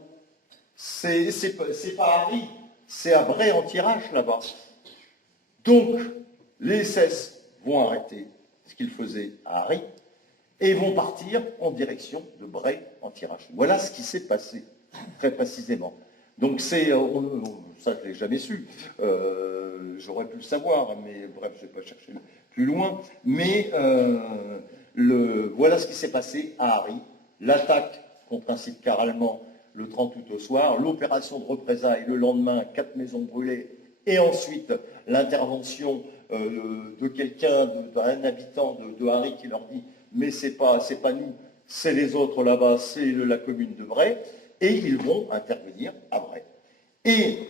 c'est pas à Harry, c'est à Bray-en-Tirage, là-bas. Donc, les SS vont arrêter ce qu'ils faisaient à Harry, et vont partir en direction de Bray-en-Tirage. Voilà ce qui s'est passé, très précisément. Donc ça je ne l'ai jamais su, j'aurais pu le savoir, mais bref, je ne vais pas chercher plus loin. Mais voilà ce qui s'est passé à Harry, l'attaque contre un site car allemand le 30 août au soir, l'opération de représailles le lendemain, 4 maisons brûlées, et ensuite l'intervention de quelqu'un, d'un habitant de Harry qui leur dit mais c'est pas nous, c'est les autres là-bas, c'est la commune de Bray, et ils vont intervenir à Bray. Et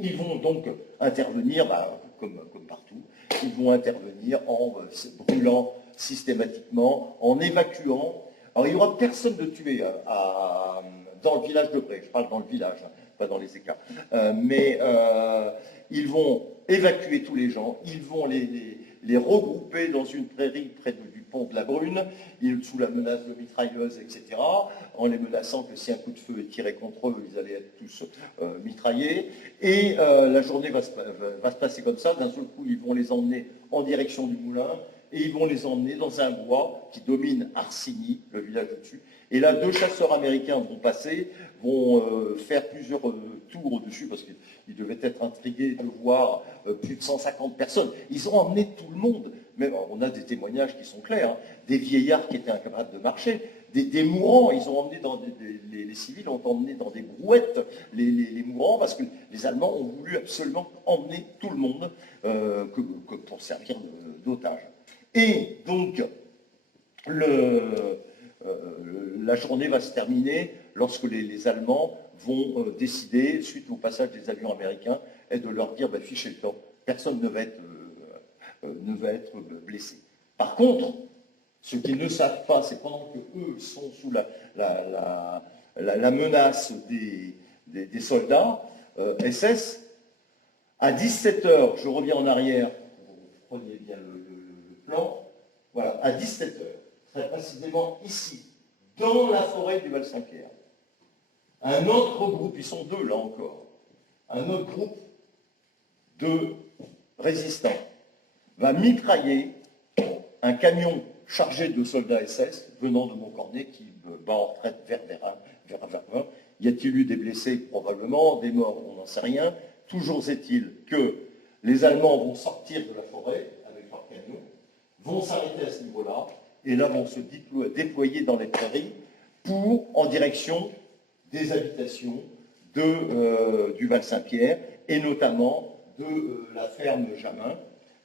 ils vont donc intervenir, comme partout, ils vont intervenir en brûlant systématiquement, en évacuant. Alors il n'y aura personne de tué dans le village de Bray, je parle dans le village, pas dans les écarts, mais ils vont évacuer tous les gens, ils vont les regrouper dans une prairie près du pont de la Brune, sous la menace de mitrailleuses, etc., en les menaçant que si un coup de feu est tiré contre eux, ils allaient être tous mitraillés. Et la journée va se passer comme ça. D'un seul coup, ils vont les emmener en direction du moulin, et ils vont les emmener dans un bois qui domine Arsigny, le village au-dessus. Et là, 2 chasseurs américains vont passer, vont faire plusieurs tours au-dessus, parce qu'ils devaient être intrigués de voir plus de 150 personnes. Ils ont emmené tout le monde. Mais on a des témoignages qui sont clairs, hein. Des vieillards qui étaient incapables de marcher, des mourants, ils ont emmené les civils ont emmené dans des brouettes les mourants, parce que les Allemands ont voulu absolument emmener tout le monde pour servir d'otage. Et donc, la journée va se terminer lorsque les Allemands vont décider, suite au passage des avions américains, et de leur dire, fichez le temps, personne ne va être blessé. Par contre, ce qu'ils ne savent pas, c'est pendant qu'eux sont sous la menace des soldats SS, à 17h, je reviens en arrière, vous preniez bien le plan, voilà, à 17h, très précisément ici, dans la forêt du Val-Saint-Pierre, un autre groupe, ils sont 2 là encore, un autre groupe de résistants va mitrailler un camion chargé de soldats SS venant de Montcornet qui bat en retraite vers Vervins. Y a-t-il eu des blessés? Probablement. Des morts? On n'en sait rien. Toujours est-il que les Allemands vont sortir de la forêt avec leur camion, vont s'arrêter à ce niveau-là, et là vont se déployer dans les prairies en direction des habitations du Val-Saint-Pierre, et notamment de la ferme Jamin,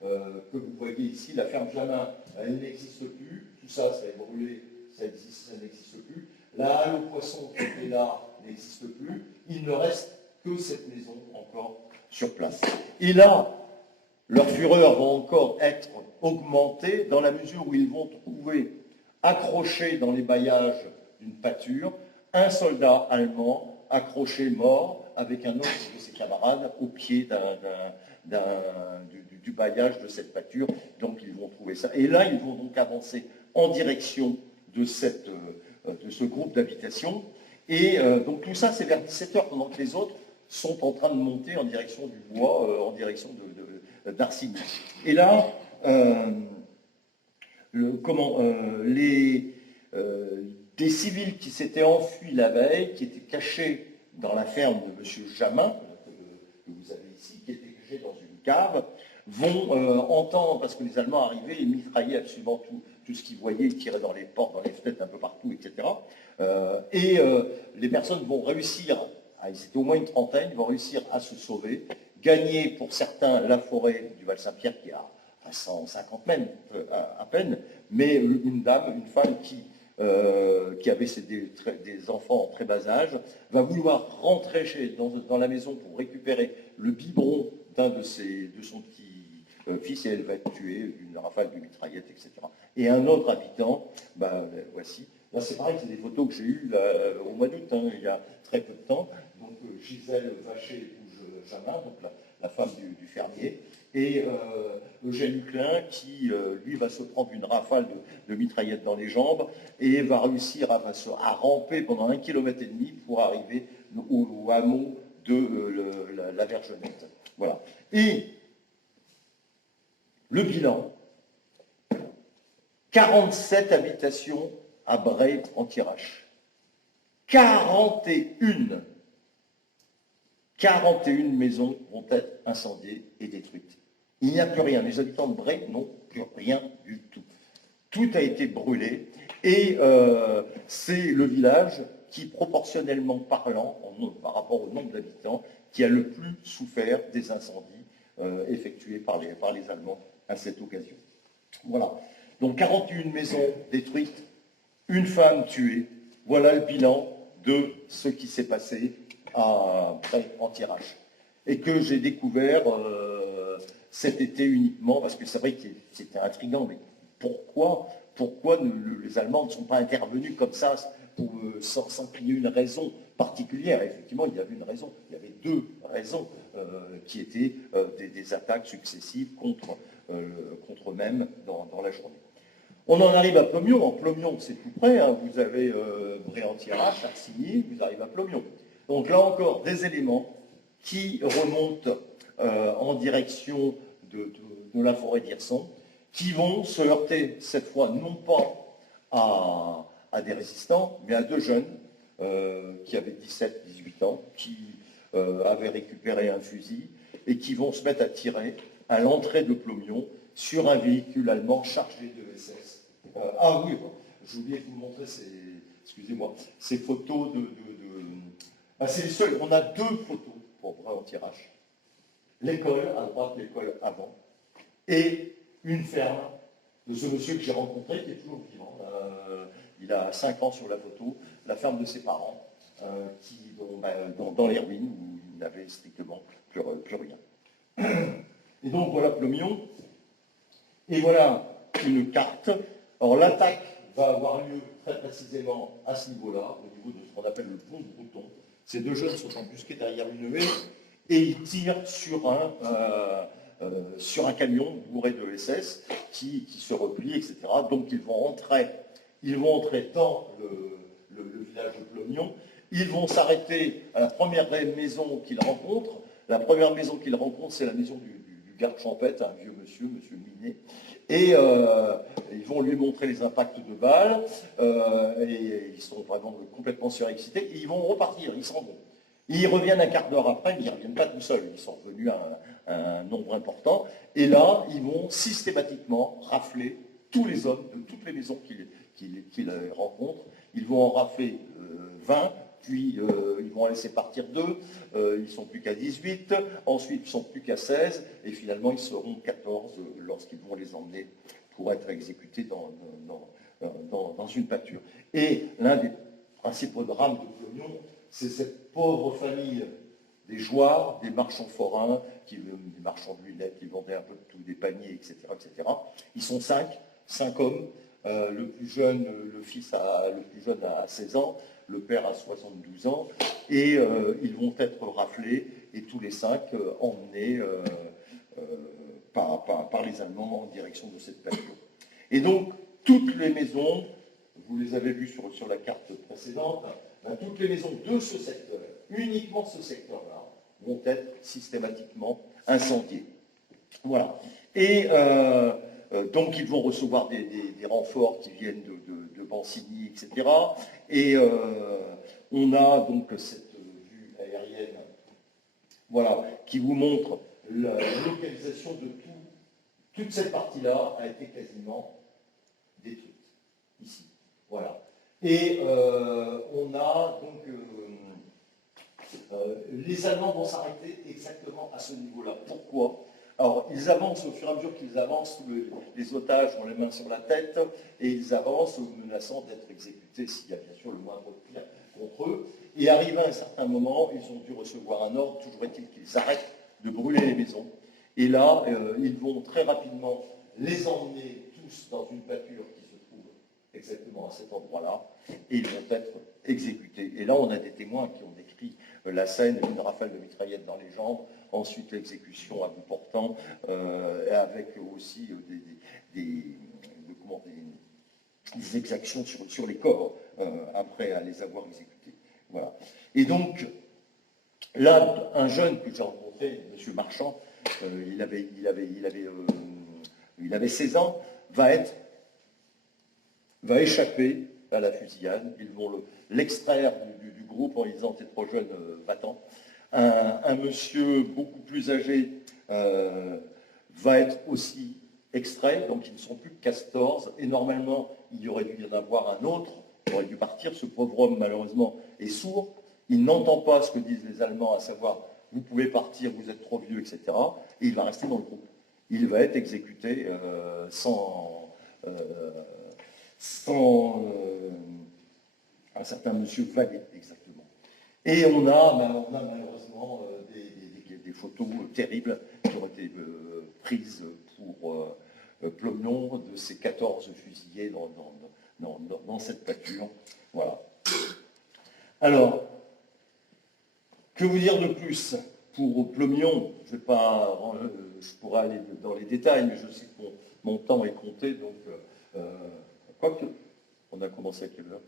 que vous voyez ici. La ferme Jamin, elle n'existe plus. Tout ça, ça a brûlé, ça n'existe plus. La halle aux poissons qui était là n'existe plus. Il ne reste que cette maison encore sur place. Et là, leur fureur va encore être augmentée dans la mesure où ils vont trouver accroché dans les baillages d'une pâture un soldat allemand accroché mort avec un autre de ses camarades au pied du baillage de cette pâture. Donc ils vont trouver ça. Et là, ils vont donc avancer en direction de ce groupe d'habitation. Et donc tout ça, c'est vers 17h, pendant que les autres sont en train de monter en direction du bois, en direction d'Arsigny. Et là, des civils qui s'étaient enfuis la veille, qui étaient cachés dans la ferme de M. Jamin, que vous avez ici, qui était cachés dans une cave, vont entendre, parce que les Allemands arrivaient et mitraillaient absolument tout ce qu'ils voyaient, ils tiraient dans les portes, dans les fenêtres, un peu partout, etc. Les personnes vont réussir, ils étaient au moins une trentaine, ils vont réussir à se sauver, gagner pour certains la forêt du Val-Saint-Pierre qui a 150 mètres à peine, mais une femme qui avait des enfants en très bas âge, va vouloir rentrer dans la maison pour récupérer le biberon d'un de son petit fils et elle va être tuée d'une rafale de mitraillette, etc. Et un autre habitant, voici. Là, c'est pareil, c'est des photos que j'ai eues au mois d'août, il y a très peu de temps. Donc Gisèle Vacher épouse Jamin, donc la femme du fermier, et Eugène Huclin qui, lui, va se prendre une rafale de mitraillette dans les jambes et va réussir à ramper pendant 1,5 km pour arriver au hameau de la Vergenette. Voilà. Et le bilan, 47 habitations à Bray en Thiérache. 41 maisons vont être incendiées et détruites. Il n'y a plus rien. Les habitants de Bray n'ont plus rien du tout. Tout a été brûlé et c'est le village qui, proportionnellement parlant, par rapport au nombre d'habitants, qui a le plus souffert des incendies effectués par les Allemands à cette occasion. Voilà. Donc 41 maisons détruites, une femme tuée. Voilà le bilan de ce qui s'est passé en Thiérache. Et que j'ai découvert cet été uniquement, parce que c'est vrai que c'était intriguant, mais pourquoi les Allemands ne sont pas intervenus comme ça sans qu'il y ait une raison particulière? Effectivement, il y avait une raison. Il y avait deux raisons qui étaient des attaques successives contre eux-mêmes dans la journée. On en arrive à Plomion. En Plomion, c'est tout près. Vous avez Bray-en-Thiérache, Arsigny, vous arrivez à Plomion. Donc là encore, des éléments qui remontent en direction de la forêt d'Hirson, qui vont se heurter cette fois non pas à des résistants, mais à deux jeunes qui avaient 17-18 ans, qui avaient récupéré un fusil et qui vont se mettre à tirer à l'entrée de Plomion sur un véhicule allemand chargé de SS. Ah oui, j'ai oublié de vous montrer ces photos c'est les seuls. On a deux photos pour Bray-en-Thiérache. L'école, à droite, l'école avant, et une ferme de ce monsieur que j'ai rencontré, qui est toujours vivant. Il a 5 ans sur la photo, la ferme de ses parents, dans les ruines, où il n'avait strictement plus rien. Et donc voilà Plomion, et voilà une carte. Alors l'attaque va avoir lieu très précisément à ce niveau-là, au niveau de ce qu'on appelle le pont de Brouton. Ces deux jeunes sont embusqués derrière une haie, et ils tirent sur un camion bourré de SS qui se replie, etc. Donc ils vont entrer dans le village de Plomion. Ils vont s'arrêter à la première maison qu'ils rencontrent. La première maison qu'ils rencontrent, c'est la maison du garde champêtre, un vieux monsieur, monsieur Minet. Et ils vont lui montrer les impacts de balles. Et ils sont vraiment complètement surexcités. Et ils vont repartir, ils s'en vont. Ils reviennent un quart d'heure après, mais ils ne reviennent pas tout seuls. Ils sont revenus à un nombre important. Et là, ils vont systématiquement rafler tous les hommes de toutes les maisons qu'ils rencontrent. Ils vont en rafler 20, puis ils vont en laisser partir 2. Ils ne sont plus qu'à 18. Ensuite, ils ne sont plus qu'à 16. Et finalement, ils seront 14 lorsqu'ils vont les emmener pour être exécutés dans une pâture. Et l'un des principaux drames de Plomion, c'est cette pauvre famille des jouards, des marchands forains, des marchands de lunettes, qui vendaient un peu de tout, des paniers, etc., etc. Ils sont 5 hommes. Le plus jeune, le plus jeune a 16 ans, le père a 72 ans, et ils vont être raflés, et tous les 5 emmenés par les Allemands en direction de cette pâture. Et donc, toutes les maisons, vous les avez vues sur la carte précédente, toutes les maisons de ce secteur, uniquement ce secteur-là, vont être systématiquement incendiées. Voilà. Et donc ils vont recevoir des renforts qui viennent de Bansigny, etc. Et on a donc cette vue aérienne, voilà, qui vous montre la localisation de tout. Toute cette partie-là a été quasiment détruite, ici. Voilà. Et on a donc les Allemands vont s'arrêter exactement à ce niveau-là. Pourquoi? Alors, ils avancent, au fur et à mesure qu'ils avancent, les otages ont les mains sur la tête, et ils avancent menaçant d'être exécutés s'il y a bien sûr le moindre pire contre eux. Et arrivé à un certain moment, ils ont dû recevoir un ordre, toujours est-il qu'ils arrêtent de brûler les maisons, Et là, ils vont très rapidement les emmener tous dans une pâture qui se trouve exactement à cet endroit-là, et ils vont être exécutés. Et là, on a des témoins qui ont décrit la scène, une rafale de mitraillettes dans les jambes, ensuite l'exécution à bout portant, avec aussi des exactions sur les corps après à les avoir exécutés. Voilà. Et donc, là, un jeune que j'ai rencontré, M. Marchand, il avait 16 ans, va échapper à la fusillade. Ils vont l'extraire du groupe en lui disant t'es trop jeune, va-t'en. Un monsieur beaucoup plus âgé va être aussi extrait, donc ils ne sont plus que 14, et normalement il y aurait dû y en avoir un autre qui aurait dû partir. Ce pauvre homme malheureusement est sourd, il n'entend pas ce que disent les Allemands, à savoir vous pouvez partir, vous êtes trop vieux, etc. Et il va rester dans le groupe. Il va être exécuté sans un certain monsieur Vallée, exactement. Et on a malheureusement des photos terribles qui ont été prises pour Plombion de ces 14 fusillés dans cette pâture. Voilà. Alors, que vous dire de plus pour Plombion? Je pourrais aller dans les détails, mais je sais que mon temps est compté, donc quoique, on a commencé à quelle heure?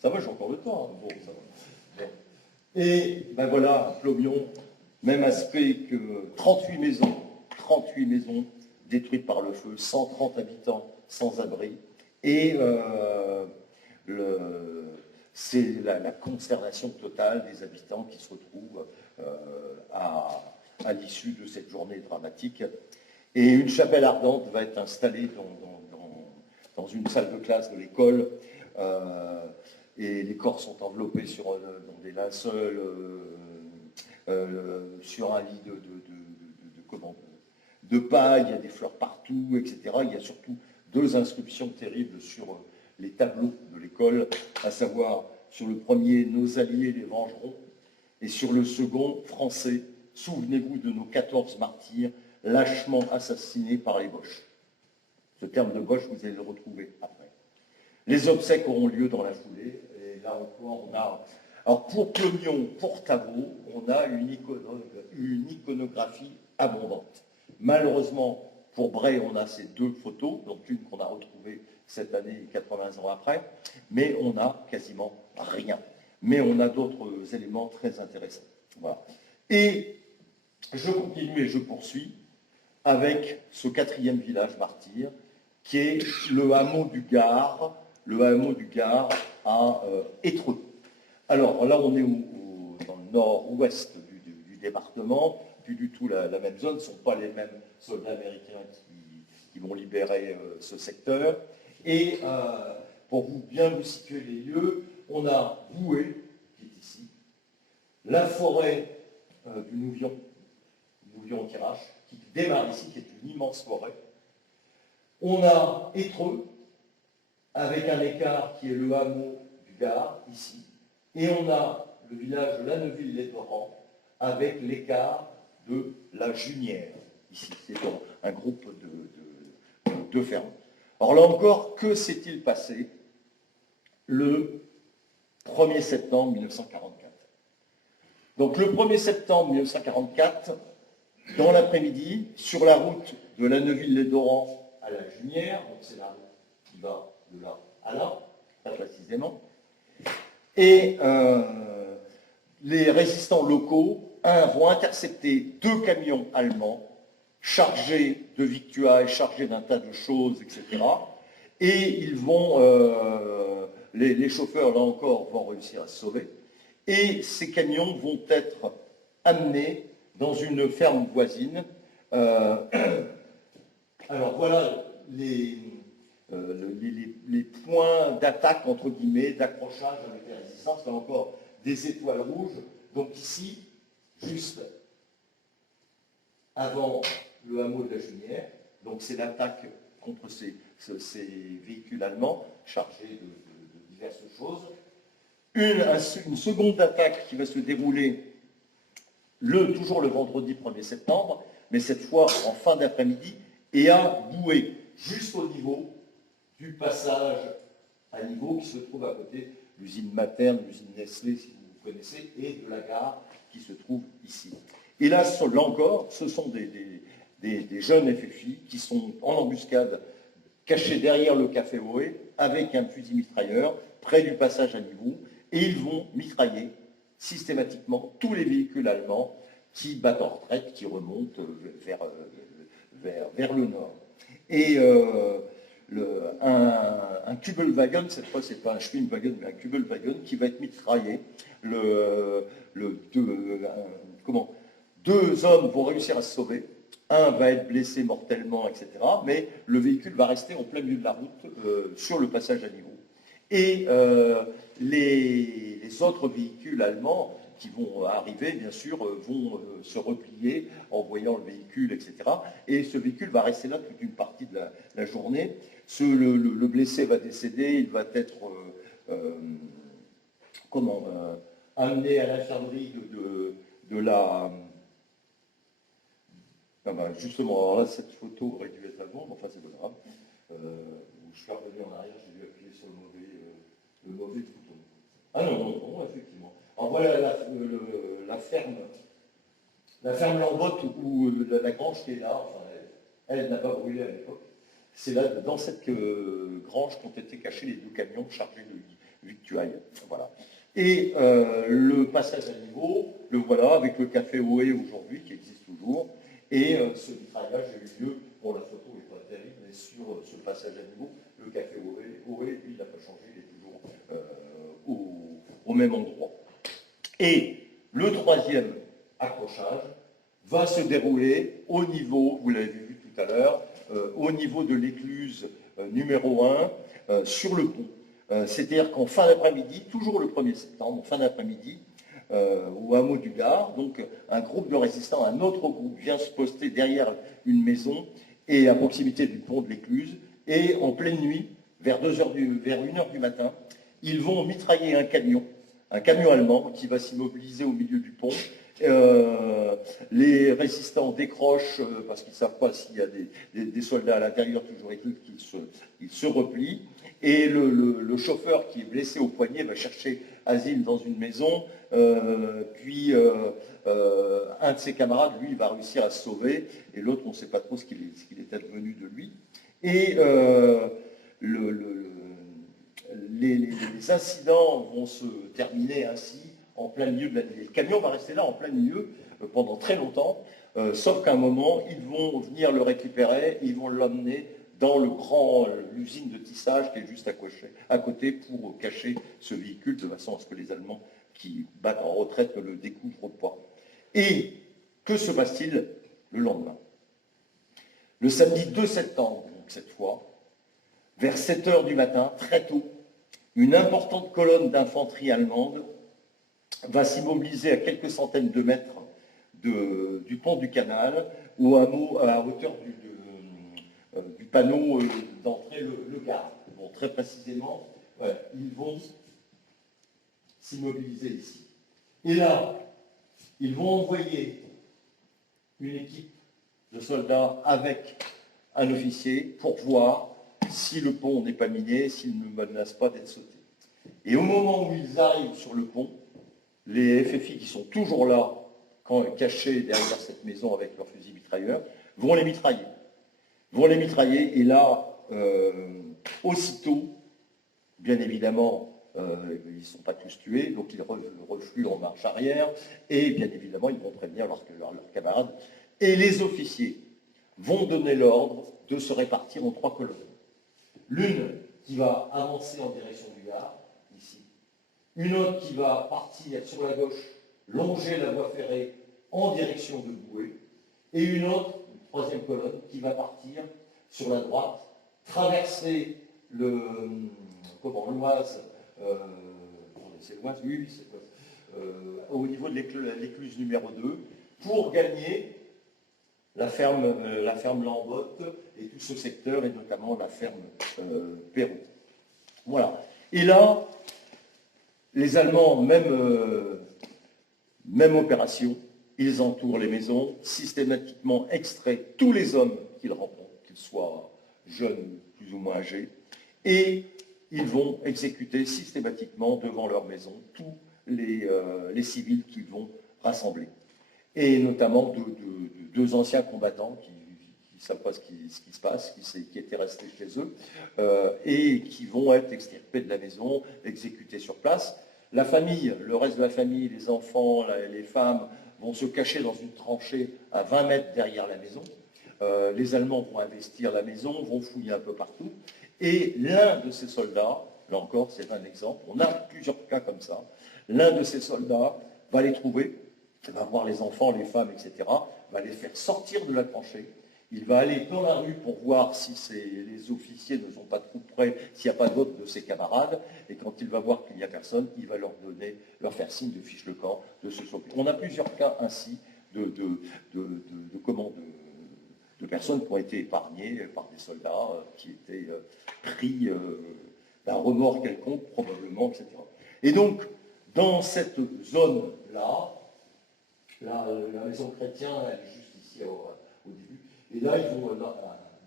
Ça va, j'ai encore le temps. Hein. Bon, ça va. Bon. Et ben voilà, Plombion, même aspect que 38 maisons détruites par le feu, 130 habitants sans abri, et c'est la consternation totale des habitants qui se retrouvent à l'issue de cette journée dramatique. Et une chapelle ardente va être installée dans une salle de classe de l'école, et les corps sont enveloppés dans des linceuls, sur un lit de paille, il y a des fleurs partout, etc. Il y a surtout 2 inscriptions terribles sur les tableaux de l'école, à savoir sur le premier « Nos alliés les vengeront » et sur le second « Français, souvenez-vous de nos 14 martyrs lâchement assassinés par les Boches ». Ce terme de Boche, vous allez le retrouver après. Les obsèques auront lieu dans la foulée, et là encore, on a... Alors pour Plombion, pour Tavaux, on a une iconographie abondante. Malheureusement, pour Bray, on a ces 2 photos, donc une qu'on a retrouvée cette année, 80 ans après, mais on n'a quasiment rien. Mais on a d'autres éléments très intéressants. Voilà. Et je continue et je poursuis avec ce 4e village martyr, qui est le hameau du Gard à Étreux. Alors là, on est dans le nord-ouest du département, plus du tout la même zone, ce ne sont pas les mêmes soldats américains qui vont libérer ce secteur. Et pour bien vous situer les lieux, on a Boué, qui est ici, la forêt du Nouvion-Thiérache, qui démarre ici, qui est une immense forêt. On a Étreux, avec un écart qui est le hameau du Gard, ici. Et on a le village de Lanneville-les-Torrents, avec l'écart de la Junière, ici. C'est un groupe de fermes. Alors là encore, que s'est-il passé le 1er septembre 1944? Donc le 1er septembre 1944, dans l'après-midi, sur la route de Lanneville-les-Torrents à la Junière, donc c'est la route qui va de là à là, très précisément, et les résistants locaux, vont intercepter 2 camions allemands chargés de victuailles, chargés d'un tas de choses, etc. Et ils vont, les chauffeurs, là encore, vont réussir à se sauver. Et ces camions vont être amenés dans une ferme voisine. Alors voilà les points d'attaque, entre guillemets, d'accrochage avec les résistances. Là encore, des étoiles rouges. Donc ici, juste avant le hameau de la Junière, donc c'est l'attaque contre ces véhicules allemands chargés de diverses choses. Une seconde attaque qui va se dérouler toujours le vendredi 1er septembre, mais cette fois en fin d'après-midi, et à Boué, juste au niveau du passage à niveau qui se trouve à côté, l'usine Materne, l'usine Nestlé, si vous connaissez, et de la gare qui se trouve ici. Et là encore, ce sont des jeunes FFI qui sont en embuscade, cachés derrière le café Oé, avec un fusil mitrailleur, près du passage à niveau, et ils vont mitrailler systématiquement tous les véhicules allemands qui battent en retraite, qui remontent vers le nord. Et un Kübelwagen, cette fois c'est pas un Schwimmwagen, mais un Kübelwagen, qui va être mitraillé. Deux hommes vont réussir à se sauver. Un va être blessé mortellement, etc. Mais le véhicule va rester en plein milieu de la route sur le passage à niveau. Et les autres véhicules allemands qui vont arriver, bien sûr, vont se replier en voyant le véhicule, etc. Et ce véhicule va rester là toute une partie de la journée. Le blessé va décéder, il va être amené à l'infirmerie de la... justement, alors là, cette photo aurait dû être allemande, enfin c'est pas grave. Je suis revenu en arrière, j'ai dû appuyer sur le mauvais bouton. Ah non, effectivement. Alors voilà la ferme Lambotte, où la grange qui est là, enfin, elle n'a pas brûlé à l'époque. C'est là, dans cette grange qu'ont été cachés les deux camions chargés de victuailles. Voilà. Et le passage à niveau, le voilà, avec le café Oé aujourd'hui, qui existe toujours. Et ce mitraillage a eu lieu, bon la photo n'est pas terrible, mais sur ce passage à niveau, le café Oé, lui, il n'a pas changé, il est toujours au même endroit. Et le troisième accrochage va se dérouler au niveau, vous l'avez vu tout à l'heure, au niveau de l'écluse numéro 1, sur le pont. C'est-à-dire qu'en fin d'après-midi, toujours le 1er septembre, en fin d'après-midi, au hameau du Gard, donc un groupe de résistants, un autre groupe vient se poster derrière une maison et à proximité du pont de l'écluse, et en pleine nuit, vers 1h du matin, ils vont mitrailler un camion allemand qui va s'immobiliser au milieu du pont. Les résistants décrochent parce qu'ils ne savent pas s'il y a des soldats à l'intérieur, toujours est-il qu'ils se replient. Et le chauffeur qui est blessé au poignet va chercher asile dans une maison, puis un de ses camarades, lui, va réussir à se sauver, et l'autre, on ne sait pas trop ce qu'il est advenu de lui. Et les incidents vont se terminer ainsi en plein milieu de la nuit. Le camion va rester là en plein milieu pendant très longtemps, sauf qu'à un moment, ils vont venir le récupérer, ils vont l'emmener dans l'usine de tissage qui est juste à côté pour cacher ce véhicule de façon à ce que les Allemands qui battent en retraite ne le découvrent pas. Et que se passe-t-il le lendemain? Le samedi 2 septembre, donc cette fois, vers 7h du matin, très tôt, une importante colonne d'infanterie allemande va s'immobiliser à quelques centaines de mètres du pont du canal, ou à hauteur du panneau d'entrée, le Gard. Bon, très précisément, voilà, ils vont s'immobiliser ici. Et là, ils vont envoyer une équipe de soldats avec un officier pour voir si le pont n'est pas miné, s'il ne menace pas d'être sauté. Et au moment où ils arrivent sur le pont, les FFI qui sont toujours là, cachés derrière cette maison avec leurs fusils mitrailleurs, vont les mitrailler. Et là, aussitôt, bien évidemment, ils ne sont pas tous tués, donc ils refluent en marche arrière, et bien évidemment, ils vont prévenir leurs camarades. Et les officiers vont donner l'ordre de se répartir en 3 colonnes. L'une qui va avancer en direction du Gard, ici. Une autre qui va partir sur la gauche, longer la voie ferrée en direction de Boué. Et une autre, une troisième colonne, qui va partir sur la droite, traverser l'Oise, c'est l'Oise, oui, c'est au niveau de l'écluse numéro 2, pour gagner la ferme Lambotte et tout ce secteur, et notamment la ferme Perrault. Voilà. Et là, les Allemands, même opération, ils entourent les maisons, systématiquement extraient tous les hommes qu'ils rencontrent, qu'ils soient jeunes, plus ou moins âgés, et ils vont exécuter systématiquement devant leur maison tous les civils qu'ils vont rassembler. Et notamment deux anciens combattants qui ne savent pas ce qui se passe, qui étaient restés chez eux, et qui vont être extirpés de la maison, exécutés sur place. La famille, le reste de la famille, les enfants, les femmes, vont se cacher dans une tranchée à 20 mètres derrière la maison. Les Allemands vont investir la maison, vont fouiller un peu partout. Et l'un de ces soldats, là encore c'est un exemple, on a plusieurs cas comme ça, l'un de ces soldats va les trouver, va voir les enfants, les femmes, etc., va les faire sortir de la tranchée. Il va aller dans la rue pour voir si les officiers ne sont pas trop près, s'il n'y a pas d'autres de ses camarades, et quand il va voir qu'il n'y a personne, il va leur faire signe de fiche le camp, de se sauver. On a plusieurs cas ainsi de personnes qui ont été épargnées par des soldats qui étaient pris d'un remords quelconque, probablement, etc. Et donc, dans cette zone-là, la maison chrétienne, elle est juste ici au début. Et là, ils vont,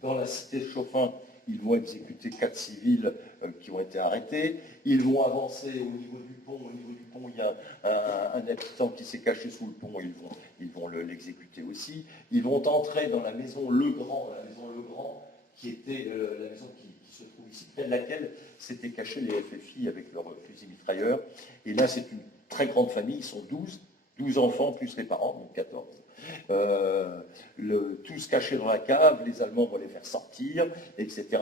dans la cité de Chauffin, ils vont exécuter 4 civils qui ont été arrêtés. Ils vont avancer au niveau du pont. Au niveau du pont, il y a un habitant qui s'est caché sous le pont. Ils vont l'exécuter aussi. Ils vont entrer dans la maison Legrand, qui était la maison qui se trouve ici, près de laquelle s'étaient cachés les FFI avec leurs fusils mitrailleurs. Et là, c'est une très grande famille. Ils sont 12 enfants plus les parents, donc 14. Tous cachés dans la cave, les Allemands vont les faire sortir, etc.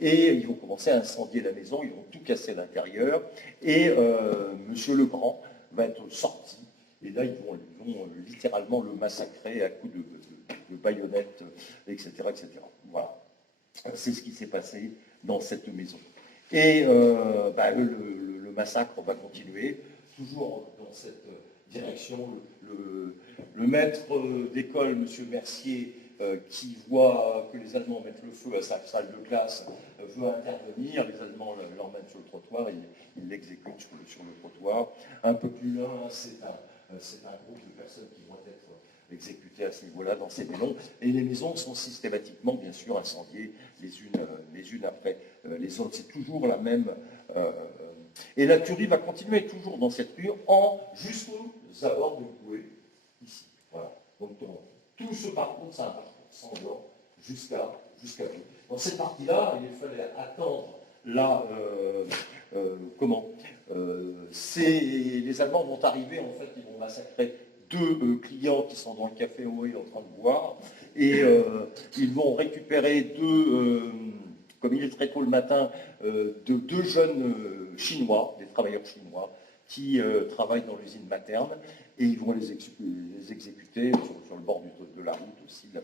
Et ils vont commencer à incendier la maison, ils vont tout casser à l'intérieur. Et Monsieur Legrand va être sorti. Et là, ils vont littéralement le massacrer à coups de baïonnettes, etc., etc. Voilà. C'est ce qui s'est passé dans cette maison. Et le massacre va continuer, toujours dans cette direction. Le maître d'école, M. Mercier, qui voit que les Allemands mettent le feu à sa salle de classe, veut intervenir. Les Allemands l'emmènent sur le trottoir, ils l'exécutent sur le trottoir. Un peu plus loin, c'est un groupe de personnes qui vont être exécutées à ce niveau-là dans ces maisons. Et les maisons sont systématiquement, bien sûr, incendiées les unes après les autres. C'est toujours la même... et la tuerie va continuer toujours dans cette rue jusqu'aux abords de Goué, ici. Voilà. Donc tout ce parcours, c'est un parcours sans bord jusqu'à vous. Dans cette partie-là, il fallait attendre les Allemands vont arriver, en fait, ils vont massacrer 2 clients qui sont dans le café Oé en train de boire, et ils vont récupérer comme il est très tôt le matin, deux jeunes Chinois, des travailleurs chinois, qui travaillent dans l'usine materne, et ils vont les exécuter sur le bord de la route aussi, de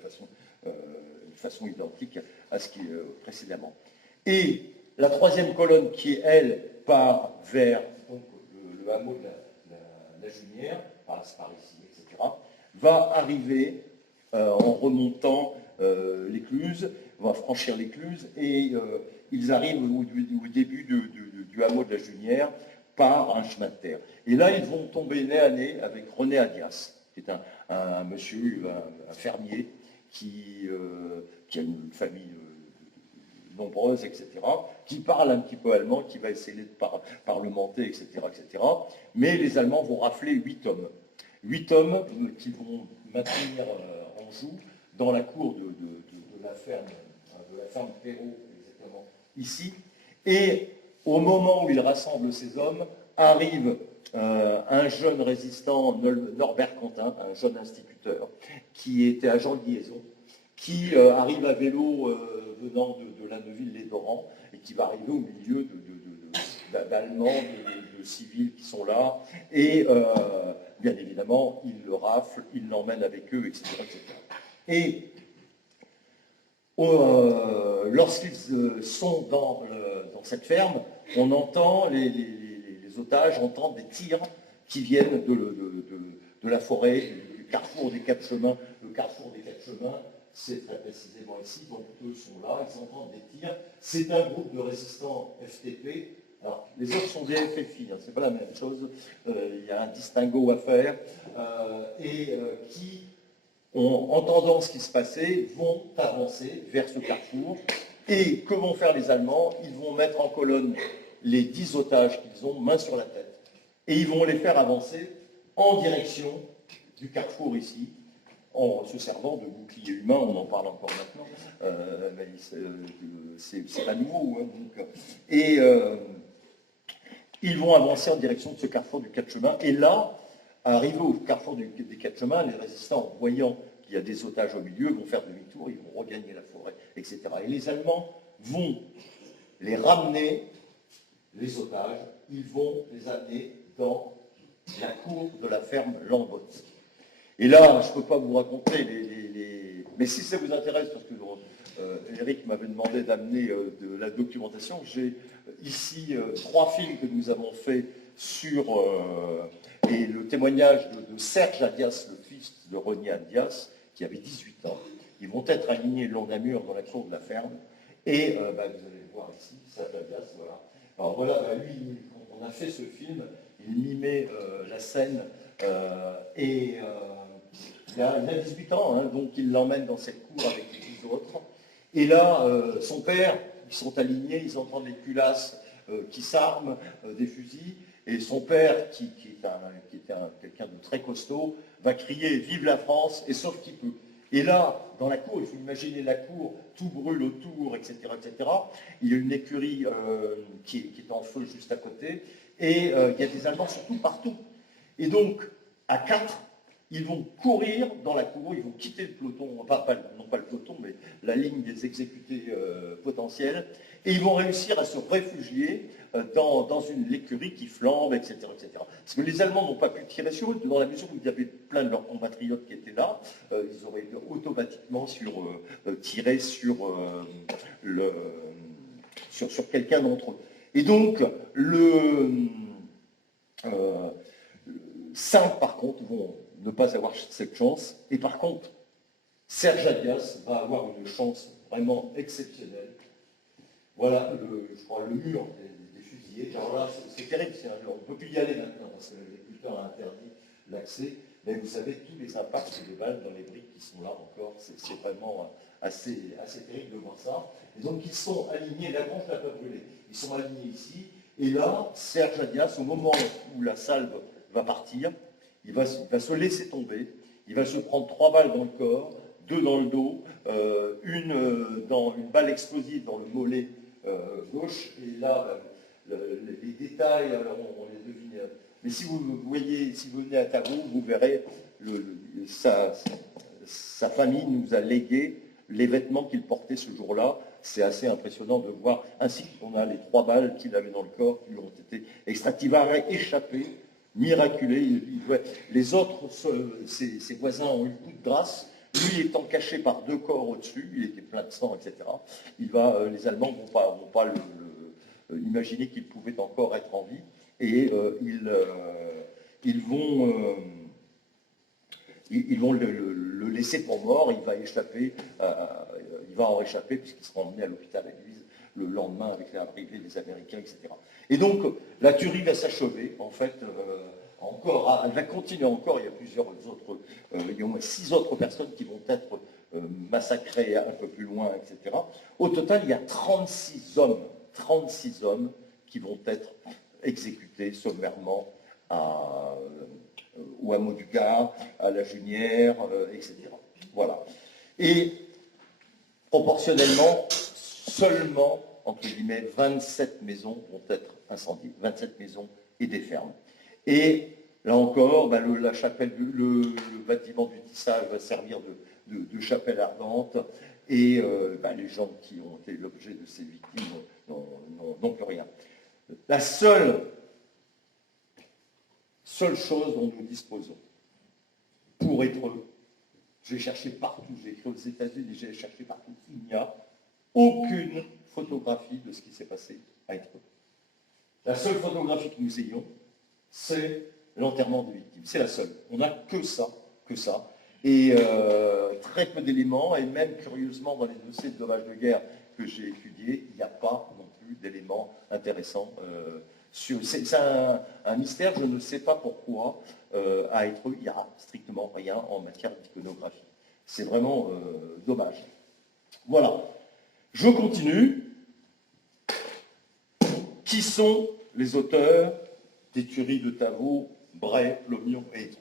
façon identique à ce qui est précédemment. Et la troisième colonne qui, elle, part vers donc, le hameau de la Junière, passe par ici, etc., va arriver en remontant l'écluse, va franchir l'écluse, et ils arrivent au début du hameau de la Junière par un chemin de terre. Et là, ils vont tomber nez à nez avec René Adias, qui est un monsieur, un fermier, qui a une famille nombreuse, etc., qui parle un petit peu allemand, qui va essayer de parlementer, etc., etc. Mais les Allemands vont rafler 8 hommes. 8 hommes qui vont maintenir en joue dans la cour de la ferme Perrault, exactement ici. Et au moment où ils rassemblent ces hommes, arrive un jeune résistant, Norbert Quentin, un jeune instituteur, qui était agent de liaison, qui arrive à vélo venant de la Neuville-les-Dorans, et qui va arriver au milieu d'Allemands, de civils qui sont là, et bien évidemment, ils le raflent, ils l'emmènent avec eux, etc. etc. Et lorsqu'ils sont dans cette ferme, on entend, les otages entendent des tirs qui viennent de la forêt, du carrefour des 4 chemins. Le carrefour des 4 chemins, c'est très précisément ici, donc eux sont là, ils entendent des tirs. C'est un groupe de résistants FTP Alors, les autres sont des FFI, hein, c'est pas la même chose. Il y a un distinguo à faire. Qui, entendant ce qui se passait, vont avancer vers ce carrefour. Et que vont faire les Allemands? Ils vont mettre en colonne les 10 otages qu'ils ont, main sur la tête. Et ils vont les faire avancer en direction du carrefour ici, en se servant de boucliers humains, on en parle encore maintenant, mais c'est pas nouveau. Hein, donc. Et ils vont avancer en direction de ce carrefour du Quatre Chemins. Et là, arrivé au carrefour des Quatre Chemins, les résistants, voyant qu'il y a des otages au milieu, vont faire demi-tour, ils vont regagner la forêt, etc. Et les Allemands vont les ramener, les otages, ils vont les amener dans la cour de la ferme Lambot. Et là, je ne peux pas vous raconter mais si ça vous intéresse, parce que Eric m'avait demandé d'amener de la documentation, j'ai ici 3 films que nous avons faits sur et le témoignage de Serge Adias, le fils de Rogné Adias, qui avait 18 ans. Ils vont être alignés le long d'un mur dans la cour de la ferme. Et vous allez le voir ici, Serge Adias, voilà. Alors voilà, lui, quand on a fait ce film, il mimait la scène il a 18 ans, hein, donc il l'emmène dans cette cour avec les 10 autres. Et là, son père, ils sont alignés, ils entendent les culasses qui s'arment, des fusils, et son père, qui était quelqu'un de très costaud, va crier « Vive la France !» et sauf qu'il peut. Et là, dans la cour, il faut imaginer la cour, tout brûle autour, etc., etc. Il y a une écurie qui est en feu juste à côté, et il y a des Allemands surtout partout. Et donc, à 4, ils vont courir dans la cour, ils vont quitter le peloton, non pas le peloton, mais la ligne des exécutés potentiels, et ils vont réussir à se réfugier dans une écurie qui flambe, etc., etc. Parce que les Allemands n'ont pas pu tirer sur eux, dans la mesure où il y avait plein de leurs compatriotes qui étaient là, ils auraient automatiquement tiré sur quelqu'un d'entre eux. Et donc, 5, par contre, vont ne pas avoir cette chance. Et par contre, Serge Adias va avoir une chance vraiment exceptionnelle. Voilà, je crois, le mur des fusillés. Alors là, c'est terrible, on ne peut plus y aller maintenant, parce que l'agriculteur a interdit l'accès. Mais vous savez, tous les impacts des balles dans les briques qui sont là encore, c'est vraiment assez terrible de voir ça. Et donc, ils sont alignés, la grange n'a pas brûlé. Ils sont alignés ici. Et là, Serge Adias, au moment où la salve va partir, il va se laisser tomber, il va se prendre 3 balles dans le corps, 2 dans le dos, une balle explosive dans le mollet gauche, et là, les détails, alors on les devine. Mais si vous venez à Tabo, vous verrez, sa famille nous a légué les vêtements qu'il portait ce jour-là. C'est assez impressionnant de voir, ainsi qu'on a les 3 balles qu'il avait dans le corps, qui lui ont été extraites. Il va échapper, miraculé. Les autres, ses voisins ont eu le coup de grâce. Lui étant caché par 2 corps au-dessus, il était plein de sang, etc. Les Allemands ne vont pas imaginer qu'il pouvait encore être en vie. Et ils vont le laisser pour mort. Il va échapper, il va en réchapper puisqu'il sera emmené à l'hôpital à l'église le lendemain avec l'arrivée des Américains, etc. Et donc, la tuerie va s'achever, en fait, elle va continuer encore, il y a plusieurs autres, il y a au moins 6 autres personnes qui vont être massacrées un peu plus loin, etc. Au total, il y a 36 hommes qui vont être exécutés sommairement au hameau du Gard, à la Junière, etc. Voilà. Et proportionnellement, seulement, entre guillemets, 27 maisons vont être incendiées, 27 maisons et des fermes. Et là encore, la chapelle, le bâtiment du tissage va servir de chapelle ardente, et les gens qui ont été l'objet de ces victimes n'ont plus rien. La seule chose dont nous disposons pour être, j'ai cherché partout, j'ai écrit aux États-Unis, j'ai cherché partout, il n'y a aucune photographie de ce qui s'est passé à Étreux. La seule photographie que nous ayons, c'est l'enterrement des victimes. C'est la seule. On n'a que ça. Et très peu d'éléments, et même curieusement, dans les dossiers de dommages de guerre que j'ai étudiés, il n'y a pas non plus plus d'éléments intéressants. C'est un mystère, je ne sais pas pourquoi, à Étreux, il n'y a strictement rien en matière d'iconographie. C'est vraiment dommage. Voilà. Je continue. Qui sont les auteurs des tueries de Tavaux, Bray, Plomion et Étreux?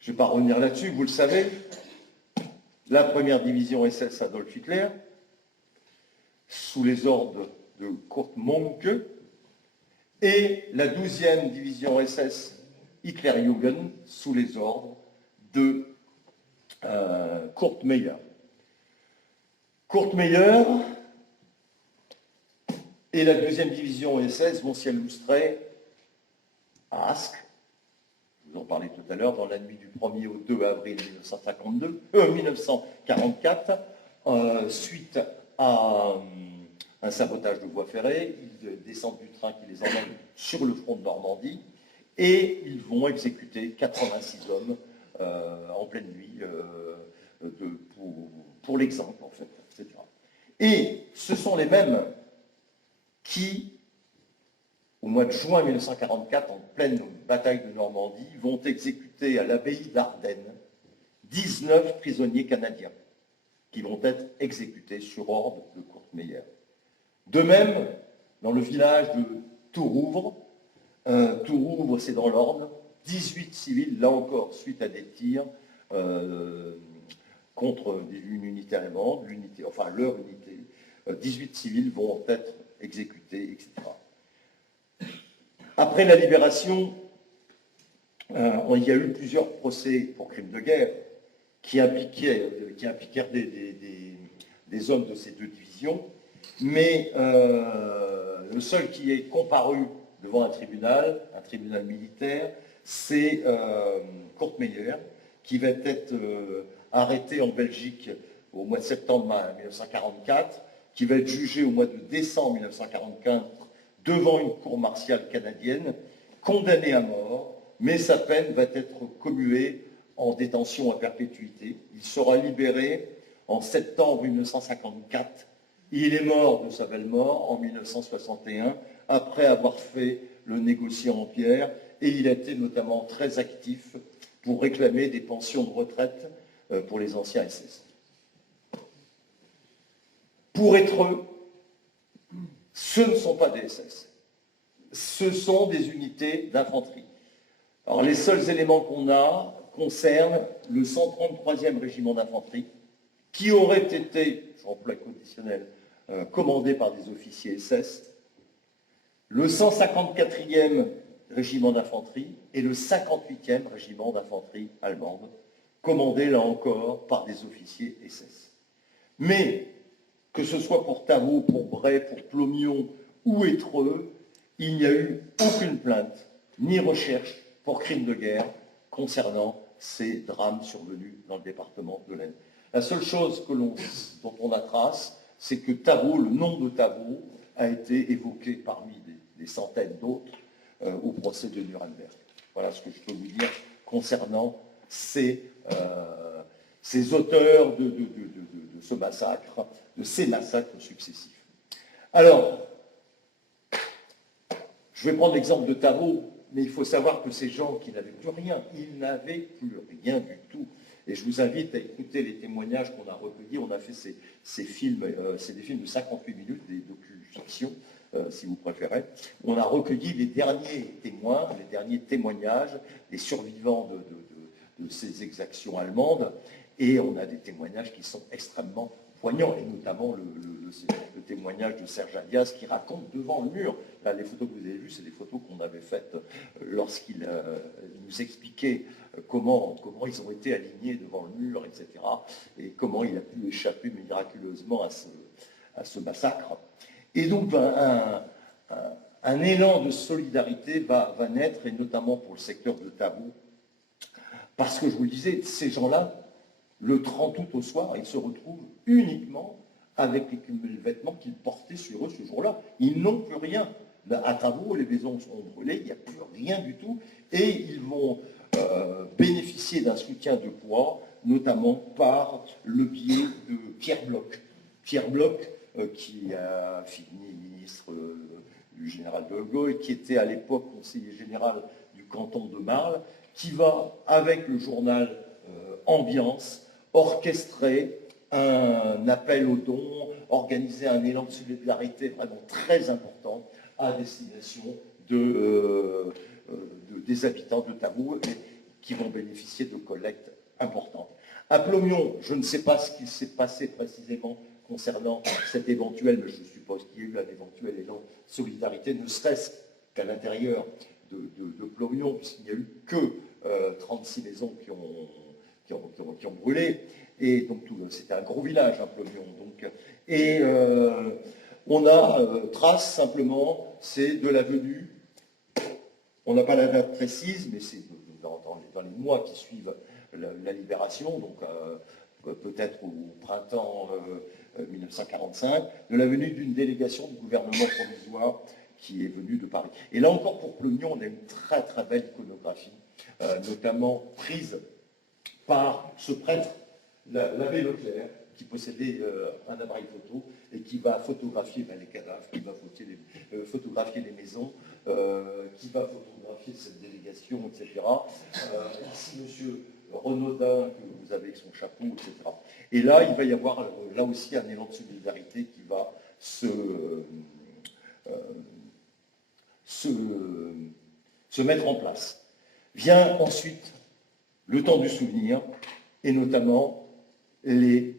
Je ne vais pas revenir là-dessus, vous le savez. La première division SS Adolf Hitler, sous les ordres de Kurt Monke, et la 12e division SS Hitlerjugend, sous les ordres de Kurt Meyer. Kurt Meyer et la 2e division SS vont s'y illustrer à Ask, je vous en parlais tout à l'heure, dans la nuit du 1er au 2 avril 1944, suite à un sabotage de voie ferrée. Ils descendent du train qui les emmène sur le front de Normandie et ils vont exécuter 86 hommes en pleine nuit pour l'exemple, en fait, etc. Et ce sont les mêmes qui, au mois de juin 1944, en pleine bataille de Normandie, vont exécuter à l'abbaye d'Ardennes 19 prisonniers canadiens qui vont être exécutés sur ordre de Kurt Meyer. De même, dans le village de Tourouvre, Tourouvre c'est dans l'Orne, 18 civils, là encore, suite à des tirs contre une unité allemande, leur unité, 18 civils vont être exécutés, etc. Après la libération, il y a eu plusieurs procès pour crimes de guerre qui impliquèrent des hommes de ces deux divisions, mais le seul qui est comparu devant un tribunal militaire, c'est Kurt Meyer, qui va être arrêté en Belgique au mois de septembre 1944, qui va être jugé au mois de décembre 1944 devant une cour martiale canadienne, condamné à mort, mais sa peine va être commuée en détention à perpétuité. Il sera libéré en septembre 1954. Il est mort de sa belle mort en 1961, après avoir fait le négociant en pierre, et il a été notamment très actif pour réclamer des pensions de retraite pour les anciens SS. Pour Étreux, ce ne sont pas des SS, ce sont des unités d'infanterie. Alors les seuls éléments qu'on a concernent le 133e régiment d'infanterie, qui aurait été, j'emploie le conditionnel, commandé par des officiers SS, le 154e régiment d'infanterie et le 58e régiment d'infanterie allemande, commandé là encore par des officiers SS. Mais que ce soit pour Tavaux, pour Bray, pour Plomion ou Étreux, il n'y a eu aucune plainte ni recherche pour crimes de guerre concernant ces drames survenus dans le département de l'Aisne. La seule chose dont on a trace, c'est que Tavaux, le nom de Tavaux, a été évoqué parmi des centaines d'autres au procès de Nuremberg. Voilà ce que je peux vous dire concernant ces auteurs de ce massacre, de ces massacres successifs. Alors, je vais prendre l'exemple de Tavaux, mais il faut savoir que ces gens qui n'avaient plus rien, ils n'avaient plus rien du tout. Et je vous invite à écouter les témoignages qu'on a recueillis. On a fait ces films, c'est des films de 58 minutes, des docu-fictions, si vous préférez. On a recueilli les derniers témoins, les derniers témoignages des survivants de ces exactions allemandes. Et on a des témoignages qui sont extrêmement poignants, et notamment le témoignage de Serge Alias qui raconte devant le mur. Là, les photos que vous avez vues, c'est des photos qu'on avait faites lorsqu'il nous expliquait comment ils ont été alignés devant le mur, etc. Et comment il a pu échapper miraculeusement à ce massacre. Et donc, un élan de solidarité va naître, et notamment pour le secteur de Tavaux, parce que je vous le disais, ces gens-là, le 30 août au soir, ils se retrouvent uniquement avec les vêtements qu'ils portaient sur eux ce jour-là. Ils n'ont plus rien. À Tavaux, les maisons sont brûlées, il n'y a plus rien du tout, et ils vont bénéficier d'un soutien de poids, notamment par le biais de Pierre Bloch. Pierre Bloch, qui a fini ministre du général de Gaulle, qui était à l'époque conseiller général du canton de Marle, qui va, avec le journal Ambiance, orchestrer un appel aux dons, organiser un élan de solidarité vraiment très important à destination des habitants de Tavaux qui vont bénéficier de collectes importantes. À Plomion, je ne sais pas ce qui s'est passé précisément concernant cet éventuel, mais je suppose qu'il y a eu un éventuel élan de solidarité, ne serait-ce qu'à l'intérieur de Plomion, puisqu'il n'y a eu que 36 maisons qui ont brûlé. Et donc c'était un gros village, hein, Plomion. Et on a trace simplement, c'est de l'avenue. On n'a pas la date précise, mais c'est dans les mois qui suivent la libération, donc peut-être au printemps 1945, de la venue d'une délégation du gouvernement provisoire qui est venue de Paris. Et là encore, pour Plomion, on a une très très belle iconographie, notamment prise par ce prêtre, l'abbé Leclerc, qui possédait un appareil photo et qui va photographier les cadavres, qui va photographier les maisons, qui va photographier cette délégation, etc. Ici, monsieur Renaudin, que vous avez avec son chapeau, etc. Et là, il va y avoir là aussi un élan de solidarité qui va se mettre en place. Vient ensuite le temps du souvenir, et notamment les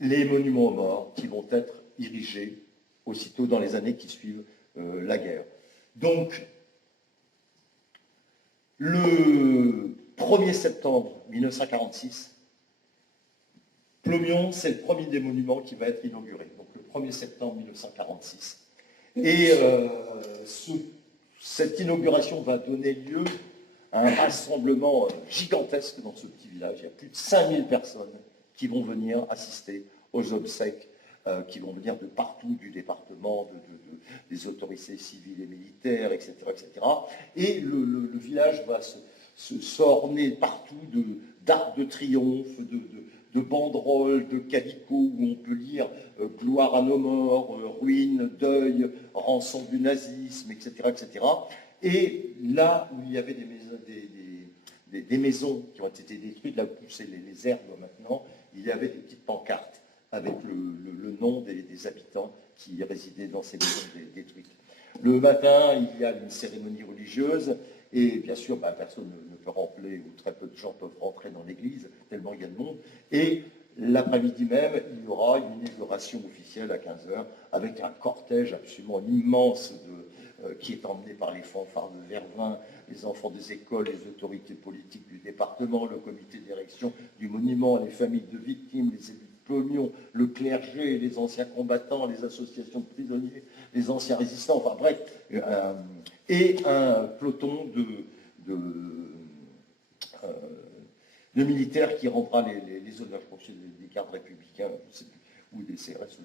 monuments aux morts qui vont être érigés aussitôt dans les années qui suivent la guerre. Donc, le 1er septembre 1946, Plomion, c'est le premier des monuments qui va être inauguré, donc le 1er septembre 1946. Et cette inauguration va donner lieu à un rassemblement gigantesque dans ce petit village. Il y a plus de 5000 personnes qui vont venir assister aux obsèques, qui vont venir de partout du département, des autorités civiles et militaires, etc. etc. Et le village va s'orner partout d'arcs de triomphe, de banderoles, de calicots où on peut lire gloire à nos morts, ruine, deuil, rançon du nazisme, etc., etc. Et là où il y avait des maisons qui ont été détruites, là où c'est les herbes maintenant, il y avait des petites pancartes avec le nom des habitants qui résidaient dans ces maisons détruites. Le matin, il y a une cérémonie religieuse, et bien sûr, personne ne peut rentrer, ou très peu de gens peuvent rentrer dans l'église, tellement il y a de monde. Et l'après-midi même, il y aura une inauguration officielle à 15h, avec un cortège absolument immense qui est emmené par les fanfares de Vervins, les enfants des écoles, les autorités politiques du département, le comité d'érection du monument, les familles de victimes, les élus de Plomion, le clergé, les anciens combattants, les associations de prisonniers, les anciens résistants, enfin bref, et un peloton de militaires qui rendra les honneurs, je crois que c'est des gardes républicains, je ne sais plus, ou des CRS.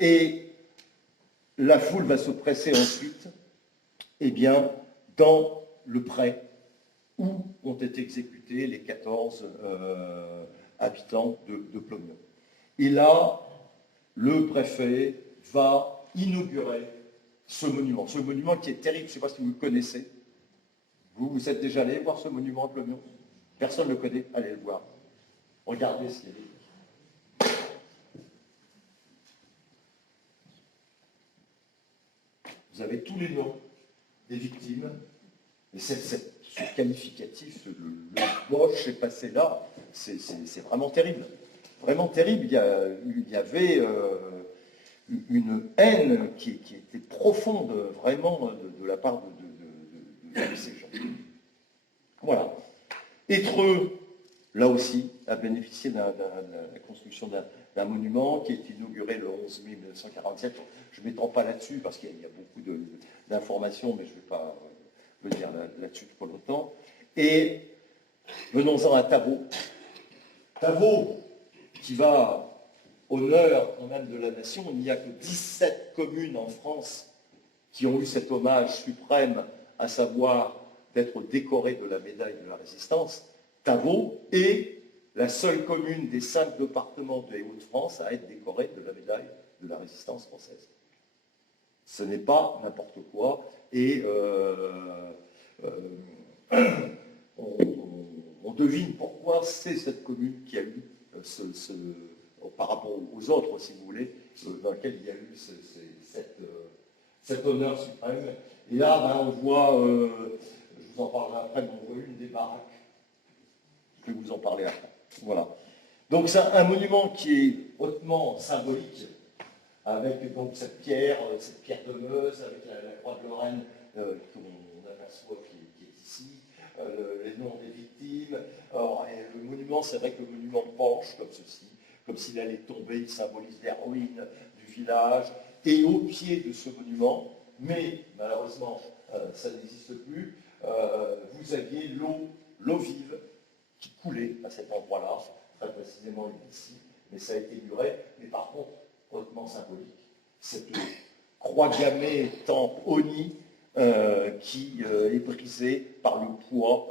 Et la foule va se presser ensuite, eh bien, dans le pré où ont été exécutés les 14 habitants de Plomion. Et là, le préfet va inaugurer ce monument qui est terrible, je ne sais pas si vous le connaissez. Vous êtes déjà allé voir ce monument à Plomion? Personne ne le connaît, allez le voir. Regardez ce qu'il y a. Vous avez tous les noms des victimes, et ce qualificatif, le Boche est passé là, c'est vraiment terrible. Vraiment terrible. Il y avait une haine qui était profonde, vraiment, de la part de ces gens. Voilà. Étreux, là aussi, a bénéficié de la construction d'un monument qui est inauguré le 11 mai 1947. Je ne m'étends pas là-dessus parce qu'il y a beaucoup d'informations, mais je ne vais pas venir là-dessus trop longtemps. Et venons-en à Tavaux. Tavaux, qui va honneur quand même de la nation, il n'y a que 17 communes en France qui ont eu cet hommage suprême, à savoir d'être décorées de la médaille de la Résistance. Tavaux est la seule commune des 5 départements des Hauts-de-France à être décorée de la médaille de la résistance française. Ce n'est pas n'importe quoi, et on devine pourquoi c'est cette commune qui a eu par rapport aux autres, si vous voulez, dans laquelle il y a eu cet honneur suprême. Et là, ben, on voit, je vous en parlerai après, mais on voit une des baraques. Je vais vous en parler après. Voilà. Donc c'est un monument qui est hautement symbolique, avec donc cette pierre de Meuse, avec la croix de Lorraine qu'on aperçoit qui est ici, les noms des victimes. Alors, le monument, c'est vrai que le monument penche comme ceci, comme s'il allait tomber, il symbolise les ruines du village. Et au pied de ce monument, mais malheureusement ça n'existe plus, vous aviez l'eau vive qui coulait à cet endroit-là, très précisément ici, mais ça a été muré, mais par contre hautement symbolique. Cette croix gammée tant honnie qui est brisée par le poids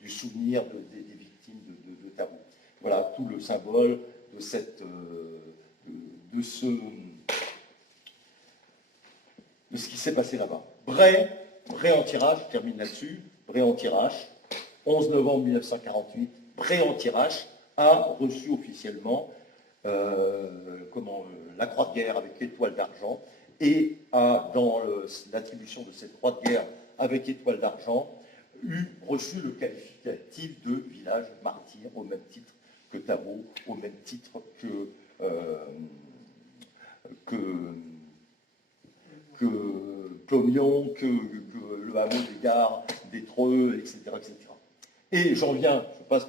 du souvenir des victimes de Thabou. Voilà tout le symbole de ce qui s'est passé là-bas. Bray-en-Tirage, je termine là-dessus, Bray-en-Tirage, 11 novembre 1948, Bray-en-Tirage a reçu officiellement la croix de guerre avec étoile d'argent et a, dans l'attribution de cette croix de guerre avec étoile d'argent, reçu le qualificatif de village martyr au même titre que Thabou, au même titre que Plomion, que le hameau des Gares, d'Étreux, etc., etc. Et j'en viens, je passe,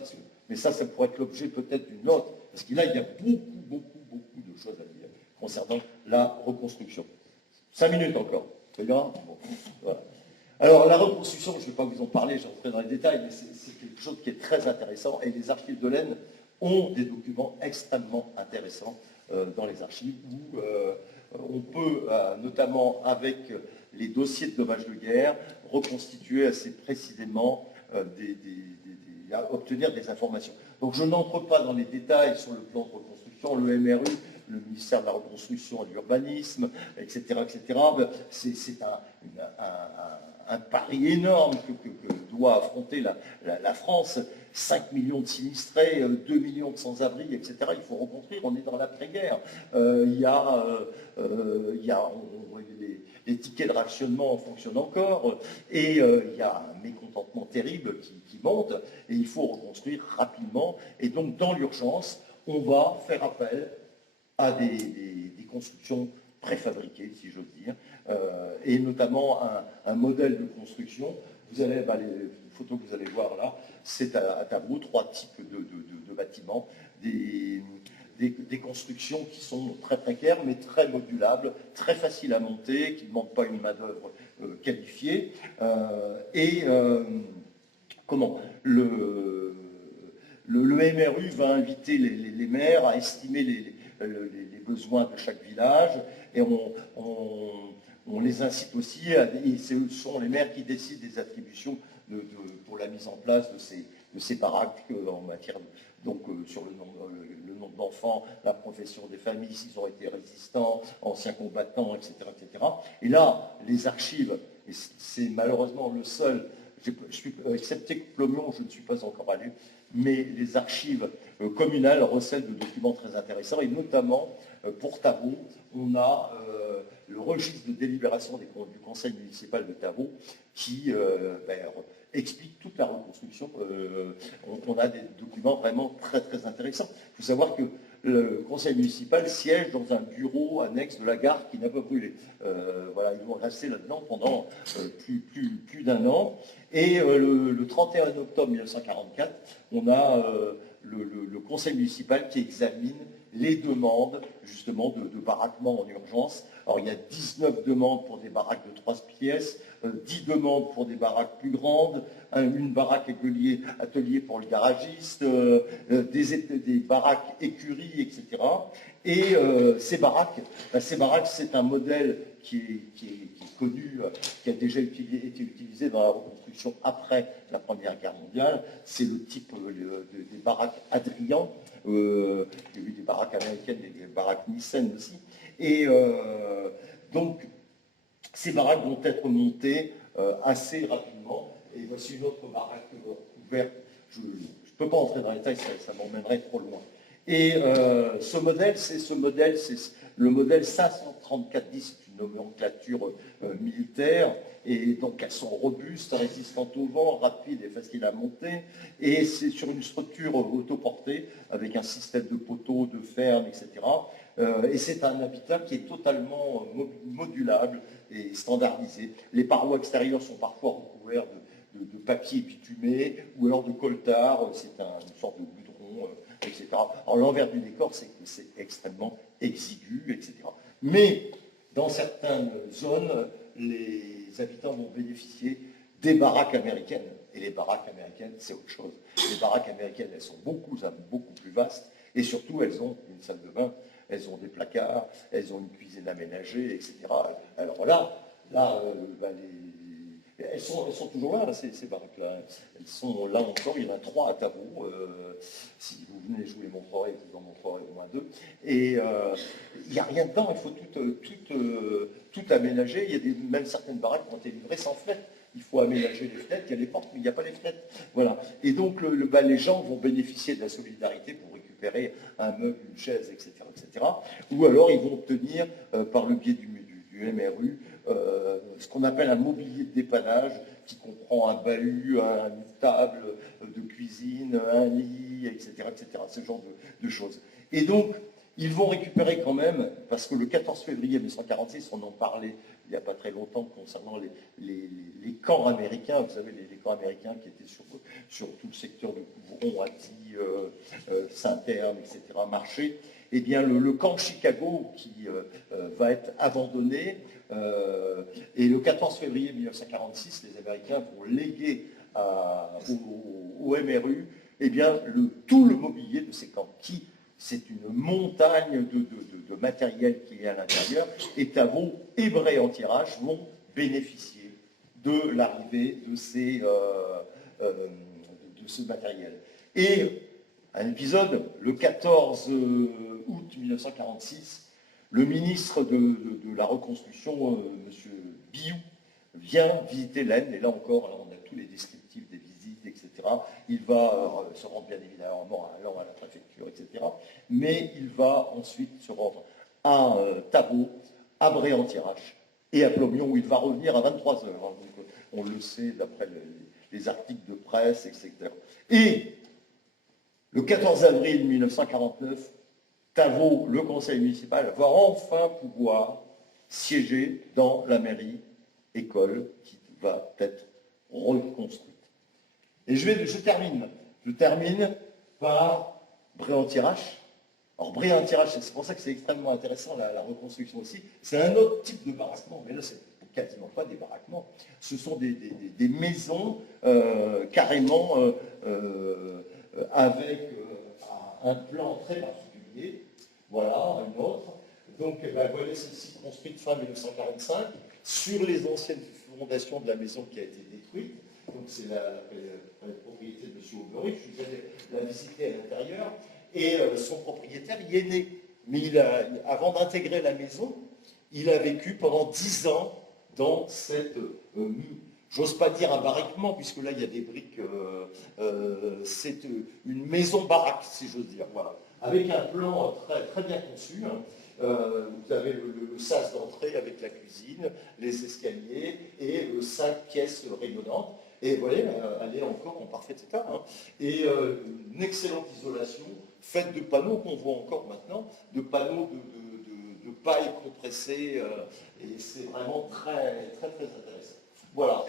mais ça pourrait être l'objet peut-être d'une autre, parce que là, il y a beaucoup de choses à dire concernant la reconstruction. 5 minutes encore, ça ira ? Bon, voilà. Alors, la reconstruction, je ne vais pas vous en parler, j'entrerai dans les détails, mais c'est quelque chose qui est très intéressant, et les archives de l'Aisne ont des documents extrêmement intéressants dans les archives, où on peut, notamment avec les dossiers de dommages de guerre, reconstituer assez précisément, obtenir des informations. Donc je n'entre pas dans les détails sur le plan de reconstruction, le MRU, le ministère de la Reconstruction et de l'Urbanisme, etc., etc. C'est un pari énorme que doit affronter la France. 5 millions de sinistrés, 2 millions de sans-abri, etc. Il faut reconstruire, on est dans l'après-guerre. Les tickets de rationnement fonctionnent encore, et il y a un mécontentement terrible qui monte, et il faut reconstruire rapidement. Et donc, dans l'urgence, on va faire appel à des constructions préfabriquées, si j'ose dire, et notamment un modèle de construction. Vous allez, les photos que vous allez voir là, c'est à Thabou, 3 types de bâtiments, des constructions qui sont très précaires, mais très modulables, très faciles à monter, qui ne demandent pas une main-d'œuvre qualifiée. Le MRU va inviter les maires à estimer les besoins de chaque village, et on les incite aussi, et ce sont les maires qui décident des attributions pour la mise en place de ces baraques en matière sur le nombre d'enfants, la profession des familles, s'ils ont été résistants, anciens combattants, etc., etc. Et là, les archives, et c'est malheureusement le seul, excepté Plomion, je ne suis pas encore allé, mais les archives communales recèlent de documents très intéressants, et notamment pour Thabou, on a le registre de délibération du conseil municipal de Thabou qui explique toute la reconstruction. On a des documents vraiment très très intéressants. Il faut savoir que le conseil municipal siège dans un bureau annexe de la gare qui n'a pas brûlé. Ils vont rester là-dedans pendant plus d'un an. Et le 31 octobre 1944, on a le conseil municipal qui examine les demandes justement de baraquement en urgence. Alors il y a 19 demandes pour des baraques de 3 pièces, 10 demandes pour des baraques plus grandes, une baraque atelier pour le garagiste, des baraques écuries, etc. Et ces baraques, c'est un modèle est connu, qui a déjà été utilisé dans la reconstruction après la Première Guerre mondiale. C'est le type des baraques Adrian. Il y a eu des baraques américaines et des baraques Nissen aussi. Et donc, ces baraques vont être montées assez rapidement. Et voici une autre baraque ouverte. Je ne peux pas entrer dans les détails, ça m'emmènerait trop loin. Et ce modèle, c'est le modèle 534-10, c'est une nomenclature militaire, et donc elles sont robustes, résistantes au vent, rapides et faciles à monter, et c'est sur une structure autoportée, avec un système de poteaux, de fermes, etc. Et c'est un habitat qui est totalement modulable et standardisé. Les parois extérieures sont parfois recouvertes de papier bitumé ou alors de coltard, c'est une sorte de goudron, etc. Alors l'envers du décor, c'est que c'est extrêmement exigu, etc. Mais dans certaines zones, les habitants vont bénéficier des baraques américaines. Et les baraques américaines, c'est autre chose. Les baraques américaines, elles sont beaucoup plus vastes, et surtout, elles ont une salle de bain, elles ont des placards, elles ont une cuisine aménagée, etc. Alors là, elles sont toujours là, ces baraques-là. Elles sont là encore, il y en a 3 à Tavaux. Si vous venez jouer Montreuil, vous en montrerez au moins 2. Et il n'y a rien dedans, il faut tout aménager. Il y a même certaines baraques qui ont été livrées sans fenêtres. Il faut aménager les fenêtres, il y a les portes, mais il n'y a pas les fenêtres. Voilà. Et donc les gens vont bénéficier de la solidarité pour récupérer un meuble, une chaise, etc., etc. Ou alors ils vont obtenir, par le biais du MRU, ce qu'on appelle un mobilier de dépannage qui comprend un bahut, une table de cuisine, un lit, etc., etc. Ce genre de choses. Et donc, ils vont récupérer quand même, parce que le 14 février 1946, on en parlait il n'y a pas très longtemps concernant les camps américains, vous savez, les camps américains qui étaient sur tout le secteur de Couvron, Hatty, Saint-Terme, etc., Marché. Eh bien, le camp de Chicago qui va être abandonné, et le 14 février 1946, les Américains vont léguer au MRU eh bien, tout le mobilier de ces camps, c'est une montagne de matériel qui est à l'intérieur, et Tavaux et Bray en tirage vont bénéficier de l'arrivée de ce matériel. Et un épisode, le 14 août 1946, le ministre de la Reconstruction, M. Biou, vient visiter l'Aisne, et là encore, là, on a tous les descriptifs des visites, etc. Il va se rendre bien évidemment à la préfecture, etc. Mais il va ensuite se rendre à Tavaux, à Bray-en-Thiérache et à Plomion, où il va revenir à 23h. Hein, donc, on le sait d'après les articles de presse, etc. Et le 14 avril 1949, Tavaux, le conseil municipal, va enfin pouvoir siéger dans la mairie école qui va être reconstruite. Et je termine par Bray-en-Thiérache. Alors Bray-en-Thiérache, c'est pour ça que c'est extrêmement intéressant, la reconstruction aussi. C'est un autre type de baraquement, mais là, c'est quasiment pas des baraquements. Ce sont des maisons carrément avec un plan très particulier. Voilà, une autre. Donc, voilà celle-ci construite fin 1945 sur les anciennes fondations de la maison qui a été détruite. Donc, c'est la propriété de M. Aubery. Je suis allé la visiter à l'intérieur. Et son propriétaire y est né. Mais avant d'intégrer la maison, il a vécu pendant 10 ans dans cette, j'ose pas dire un baraquement, puisque là il y a des briques, c'est une maison-baraque, si j'ose dire, voilà. Avec un plan très, très bien conçu. Hein. Vous avez le sas d'entrée avec la cuisine, les escaliers et 5 pièces rayonnantes. Et vous voyez, elle est encore en parfait état. Hein. Et une excellente isolation, faite de panneaux qu'on voit encore maintenant, de panneaux de paille compressée, et c'est vraiment très, très, très intéressant. Voilà.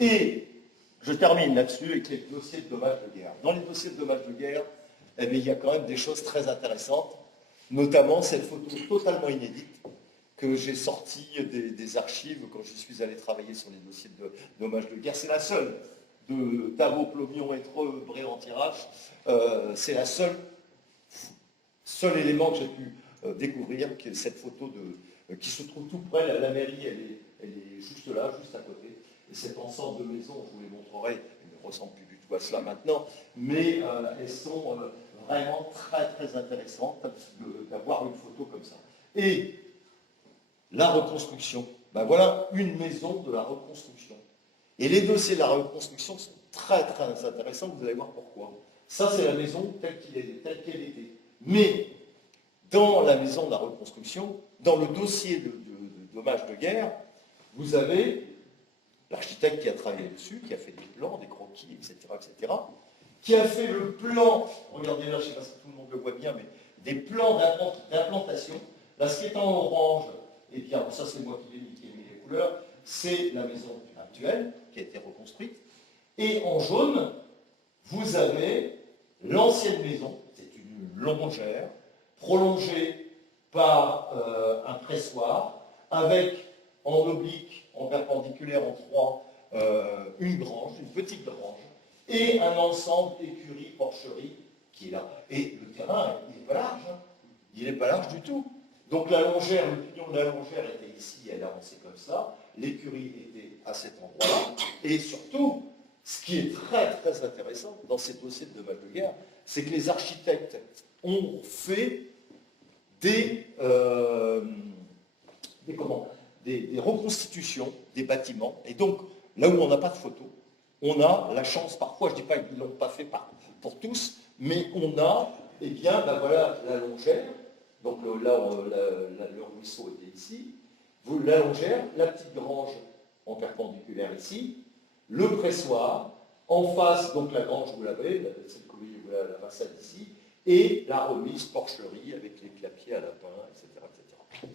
Et je termine là-dessus avec les dossiers de dommages de guerre. Dans les dossiers de dommages de guerre, eh bien, il y a quand même des choses très intéressantes, notamment cette photo totalement inédite que j'ai sortie des archives quand je suis allé travailler sur les dossiers de dommages de guerre. C'est la seule de Tavaux, Plomion, Étreux, Bray-en-Thiérache. C'est seul élément que j'ai pu découvrir, qui est cette photo qui se trouve tout près. La mairie, elle est juste là, juste à côté. Et cet ensemble de maisons, je vous les montrerai, elles ne ressemblent plus du tout à cela maintenant, mais elles sont vraiment très très intéressantes d'avoir une photo comme ça. Et la reconstruction, ben voilà une maison de la reconstruction. Et les dossiers de la reconstruction sont très très intéressants, vous allez voir pourquoi. Ça c'est la maison telle qu'elle était. Mais dans la maison de la reconstruction, dans le dossier de dommages de guerre, vous avez l'architecte qui a travaillé dessus, qui a fait des plans, des croquis, etc., qui a fait le plan, regardez là, je ne sais pas si tout le monde le voit bien, mais des plans d'implantation. Là, ce qui est en orange, eh bien, ça c'est moi qui ai mis les couleurs, c'est la maison actuelle qui a été reconstruite. Et en jaune, vous avez l'ancienne maison, c'est une longère, prolongée par un pressoir, avec en oblique, en perpendiculaire, en croix, une grange, une petite grange, et un ensemble écurie, porcherie qui est là. Et le terrain, il n'est pas large, hein. Il n'est pas large du tout. Donc la longère, le pignon de la longère était ici, elle avançait comme ça, l'écurie était à cet endroit-là, et surtout, ce qui est très très intéressant dans ces dossiers de dommages de guerre, c'est que les architectes ont fait des reconstitutions des bâtiments, et donc là où on n'a pas de photos, on a la chance, parfois je ne dis pas qu'ils ne l'ont pas fait pour tous, mais on a, eh bien, ben voilà la longère, donc là le ruisseau était ici, la longère, la petite grange en perpendiculaire ici, le pressoir, en face, donc la grange, vous l'avez, la façade ici, et la remise porcherie avec les clapiers à lapin, etc., etc.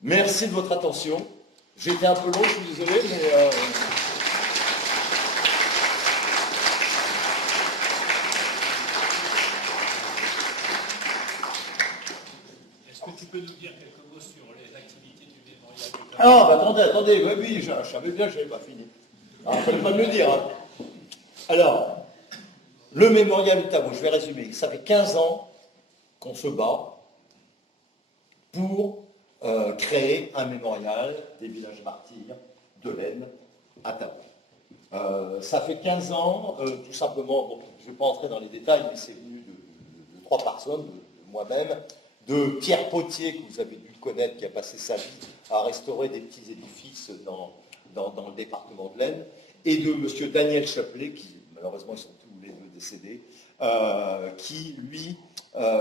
Merci de votre attention. J'ai été un peu long, je suis désolé, mais... Est-ce que tu peux nous dire quelques mots sur les activités du mémorial du Tabou ? Ah, bah attendez, oui, je savais bien que je n'avais pas fini. Il ne fallait pas me le dire. Hein. Alors, le mémorial du Tabou, je vais résumer. Ça fait 15 ans qu'on se bat pour créer un mémorial des villages martyrs de l'Aisne à Tabou. Ça fait 15 ans, tout simplement, bon, je ne vais pas entrer dans les détails, mais c'est venu de 3 personnes, de moi-même, de Pierre Potier, que vous avez dû connaître, qui a passé sa vie à restaurer des petits édifices dans le département de l'Aisne, et de M. Daniel Chapelet, qui malheureusement ils sont tous les deux décédés, qui lui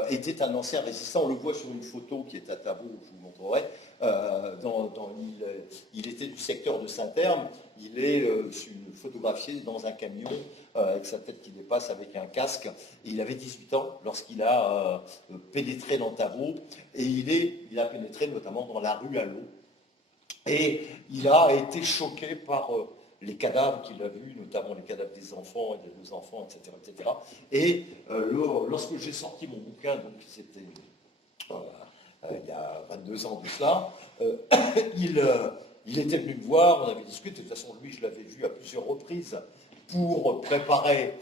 était un ancien résistant. On le voit sur une photo qui est à Tabou, je vous montrerai. Il était du secteur de Saint-Terme. Il est photographié dans un camion avec sa tête qui dépasse, avec un casque. Et il avait 18 ans lorsqu'il a pénétré dans Tabou. Et il a pénétré notamment dans la rue à l'eau. Et il a été choqué par les cadavres qu'il a vus, notamment les cadavres des enfants et des 2 enfants, etc. etc. Et lorsque j'ai sorti mon bouquin, donc c'était il y a 22 ans de cela, il était venu me voir, on avait discuté, de toute façon lui je l'avais vu à plusieurs reprises pour préparer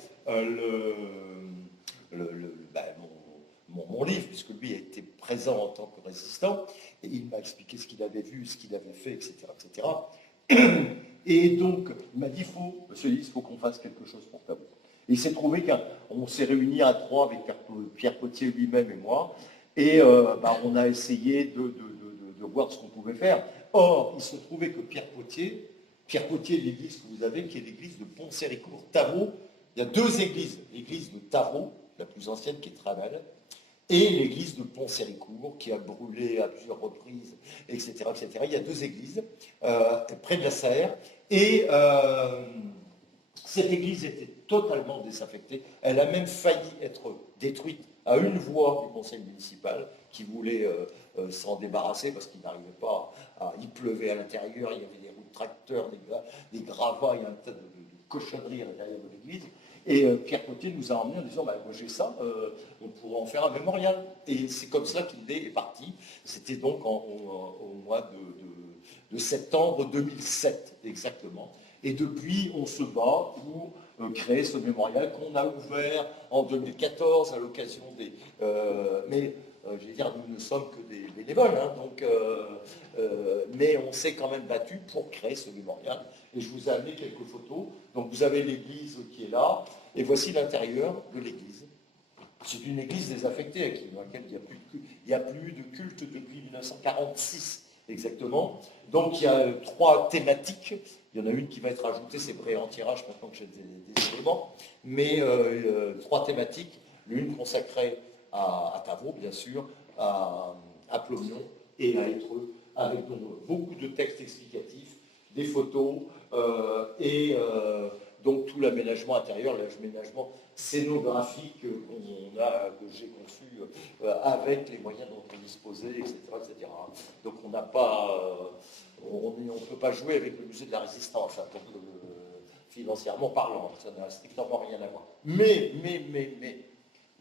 mon livre, puisque lui a été présent en tant que résistant, et il m'a expliqué ce qu'il avait vu, ce qu'il avait fait, etc. etc. Et donc, il m'a dit, monsieur Lys, il faut qu'on fasse quelque chose pour Tabou. Et il s'est trouvé qu'on s'est réunis à 3 avec Pierre Potier lui-même et moi, et on a essayé de voir ce qu'on pouvait faire. Or, il se trouvait que Pierre Potier, l'église que vous avez, qui est l'église de Pont-Séricourt, Tabou, il y a 2 églises. L'église de Tabou, la plus ancienne qui est très belle, et l'église de Pont-Séricourt, qui a brûlé à plusieurs reprises, etc. etc. Il y a 2 églises, près de la Serre, et cette église était totalement désaffectée. Elle a même failli être détruite à une voix du conseil municipal, qui voulait s'en débarrasser, parce qu'il n'arrivait pas il pleuvait à l'intérieur, il y avait des roues de tracteurs, des gravats, il y a un tas de cochonneries à l'intérieur de l'église. Et Pierre Potier nous a emmenés en disant, moi j'ai ça, on pourrait en faire un mémorial. Et c'est comme cela qu'il est parti. C'était donc au mois de septembre 2007, exactement. Et depuis, on se bat pour créer ce mémorial qu'on a ouvert en 2014 à l'occasion des... mais je vais dire, nous ne sommes que des bénévoles, hein, mais on s'est quand même battu pour créer ce mémorial. Et je vous ai amené quelques photos. Donc vous avez l'église qui est là, et voici l'intérieur de l'église. C'est une église désaffectée, dans laquelle il n'y a plus de culte depuis 1946 exactement. Donc il y a 3 thématiques. Il y en a une qui va être ajoutée, c'est prêt en tirage maintenant que j'ai des éléments. Mais 3 thématiques. L'une consacrée à Tavaux, bien sûr, à Plomion et à Étreux, avec donc beaucoup de textes explicatifs, des photos donc tout l'aménagement intérieur, l'aménagement scénographique que j'ai conçu avec les moyens dont on disposait, etc., etc. Donc on n'a pas, on ne peut pas jouer avec le musée de la Résistance, hein, donc, financièrement parlant, ça n'a strictement rien à voir. Mais,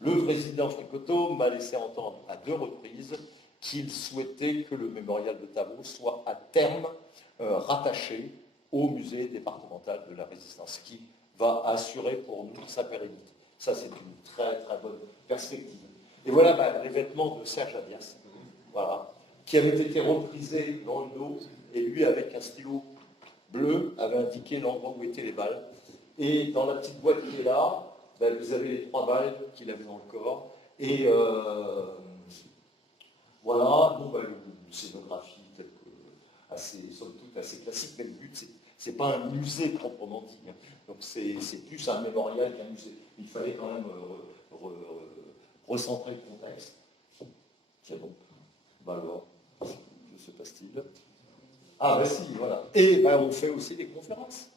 le président Fricoteau m'a laissé entendre à 2 reprises qu'il souhaitait que le mémorial de Tavaux soit à terme rattaché au musée départemental de la Résistance, qui va assurer pour nous sa pérennité. Ça, c'est une très très bonne perspective. Et voilà les vêtements de Serge Abias, voilà, qui avaient été reprisés dans le dos, et lui, avec un stylo bleu, avait indiqué l'endroit où étaient les balles. Et dans la petite boîte qui est là, vous avez les 3 balles qu'il avait dans le corps. Et voilà, une scénographie somme toute assez classique, mais le but, c'est pas un musée proprement dit. Donc c'est plus un mémorial qu'un musée. Il fallait quand même recentrer le contexte. C'est bon. Alors, que se passe-t-il? Ah si, voilà. Et on fait aussi des conférences.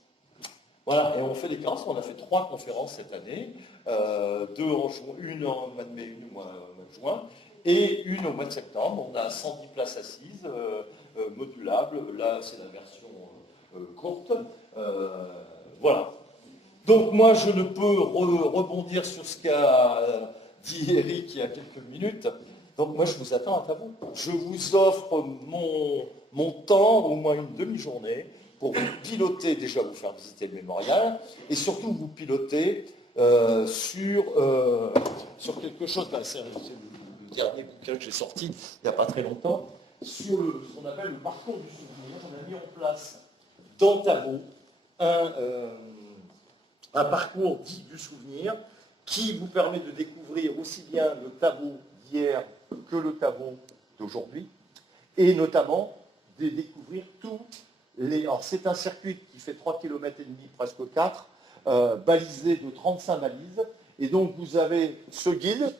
Voilà, et on fait des conférences, on a fait 3 conférences cette année, 2 en juin, une en mois de mai, une au mois de juin, et une au mois de septembre. On a 110 places assises, modulables. Là, c'est la version courte. Voilà. Donc moi, je ne peux rebondir sur ce qu'a dit Eric il y a quelques minutes. Donc moi, je vous attends à Tavaux. Je vous offre mon temps, au moins une demi-journée, pour vous piloter, déjà vous faire visiter le mémorial, et surtout vous piloter sur quelque chose, c'est le dernier bouquin que j'ai sorti il n'y a pas très longtemps, sur ce qu'on appelle le parcours du souvenir. On a mis en place dans Tavaux un parcours dit du souvenir qui vous permet de découvrir aussi bien le Tavaux d'hier que le Tavaux d'aujourd'hui, et notamment de découvrir tous les... Alors c'est un circuit qui fait 3,5 km, presque 4, balisé de 35 balises, et donc vous avez ce guide,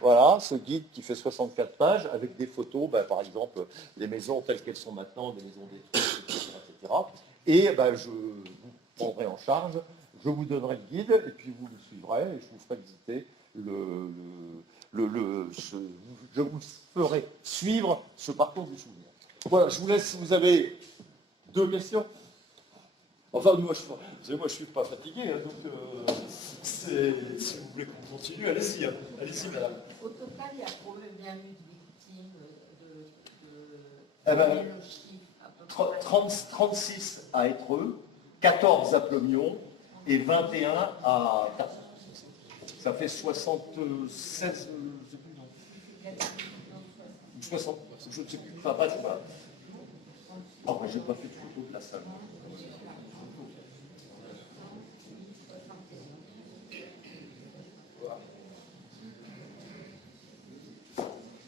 voilà, ce guide qui fait 64 pages, avec des photos, par exemple, des maisons telles qu'elles sont maintenant, des maisons détruites, etc. Et je vous prendrai en charge, je vous donnerai le guide, et puis vous le suivrez, et je vous ferai visiter je vous ferai suivre ce parcours du souvenir. Voilà, je vous laisse, vous avez 2 questions. Enfin, moi, je ne suis pas fatigué, hein, donc si vous voulez qu'on continue, allez-y, hein. Allez-y, madame. Au total, il y a combien eu de victimes le chiffre, 36 à Étreux, 14 à Plomion et 21 à Tavaux. Ça fait 76, je ne sais plus, non. 60, je ne sais plus, enfin bref, oh, j'ai pas fait de photo de la salle.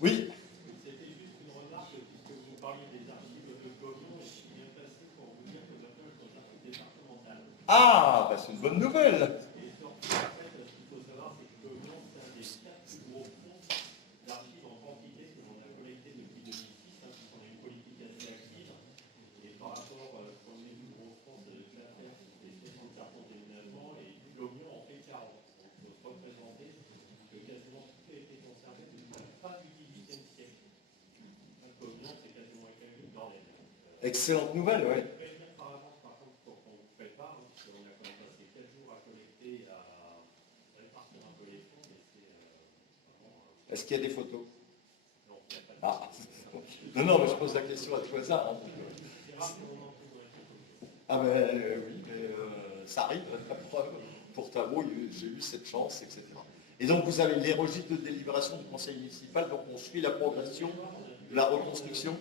Oui. C'était juste une remarque, puisque vous parliez des archives de Plomion, et je suis bien passé pour vous dire que maintenant elles sont archives départementales. Ah, c'est une bonne nouvelle. Et surtout, en fait, ce qu'il faut savoir, c'est que Plomion, c'est un des 4 plus gros fonds d'archives en quantité que l'on a collecté depuis 2006, hein, puisqu'on a une politique assez active. Et par rapport au premier plus gros fonds, c'est le CLAFER, qui fait 60 cartons de déménagement, et Plomion en fait 40. Donc il faut se représenter que quasiment tout a été conservé depuis la fin du XVIIIe siècle. Plomion, c'est quasiment éclairé dans les... Excellente nouvelle, oui. Par avance, par contre, pour qu'on ne prépare, parce qu'on a quand même passé 4 jours à collecter, à répartir un peu les fonds, mais c'est vraiment... Est-ce qu'il y a des photos? Non, il n'y a pas de... Non, mais je pose la question à tout hasard. Hein. C'est rare qu'on en trouve dans les photos. Ah oui, mais ça arrive, la preuve. Pour Tavaux, j'ai eu cette chance, etc. Et donc vous avez les registres de délibération du conseil municipal, donc on suit la progression de la reconstruction.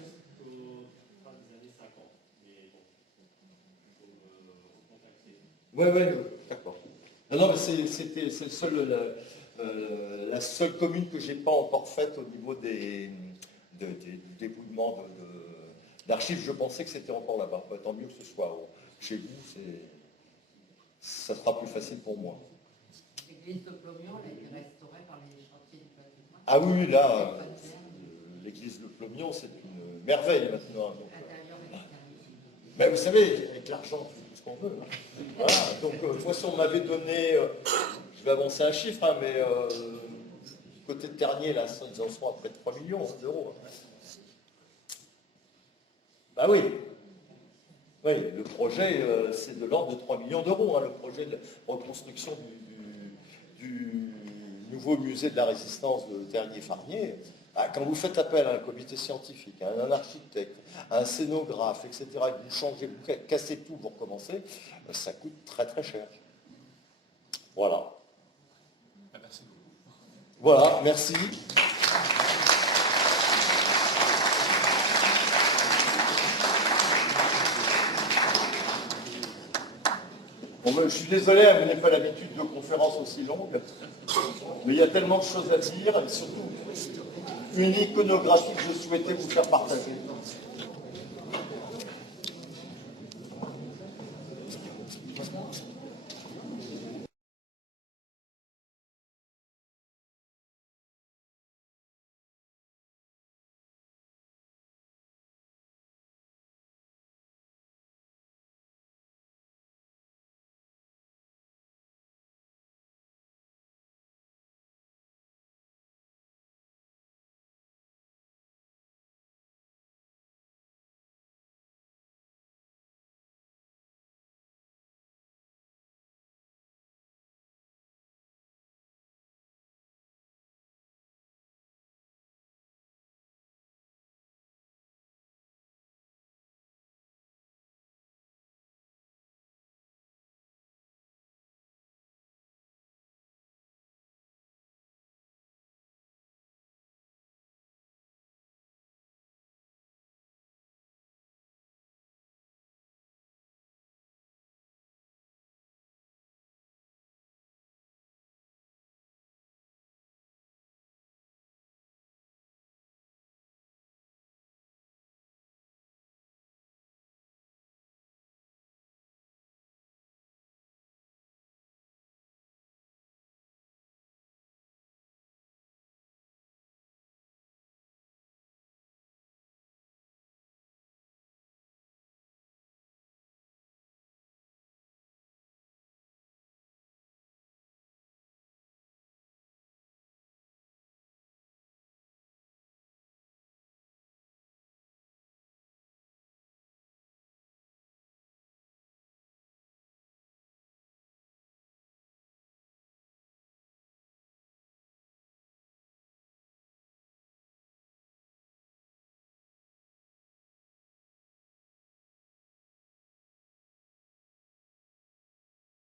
Fin des années 50. Mais bon, il faut me recontacter. Oui, d'accord. Non, mais c'est la seule commune que j'ai pas encore faite au niveau des dépouillements d'archives. Je pensais que c'était encore là-bas. Bah, tant mieux que ce soit chez vous, ça sera plus facile pour moi. L'église de Plomion, elle a été restaurée par les chantiers du patrimoine. Ah oui, là, l'église de Plomion, c'est une merveille maintenant. Donc, Intérieur et extérieur. mais vous savez, avec l'argent, on fait tout ce qu'on veut. Hein. Voilà. Donc, de toute façon, on m'avait donné, je vais avancer un chiffre, hein, mais côté de Ternier, là, ils en sont à près de 3 millions d'euros. Hein. Bah oui. Oui, le projet, c'est de l'ordre de 3 millions d'euros, hein, le projet de reconstruction du nouveau musée de la résistance de Ternier-Farnier. Ah, quand vous faites appel à un comité scientifique, à un architecte, à un scénographe, etc., et que vous changez, vous cassez tout, vous recommencez, ça coûte très très cher. Voilà. Merci beaucoup. Voilà, merci. Bon, je suis désolé, vous n'avez pas l'habitude de conférences aussi longues, mais il y a tellement de choses à dire, et surtout une iconographie que je souhaitais vous faire partager.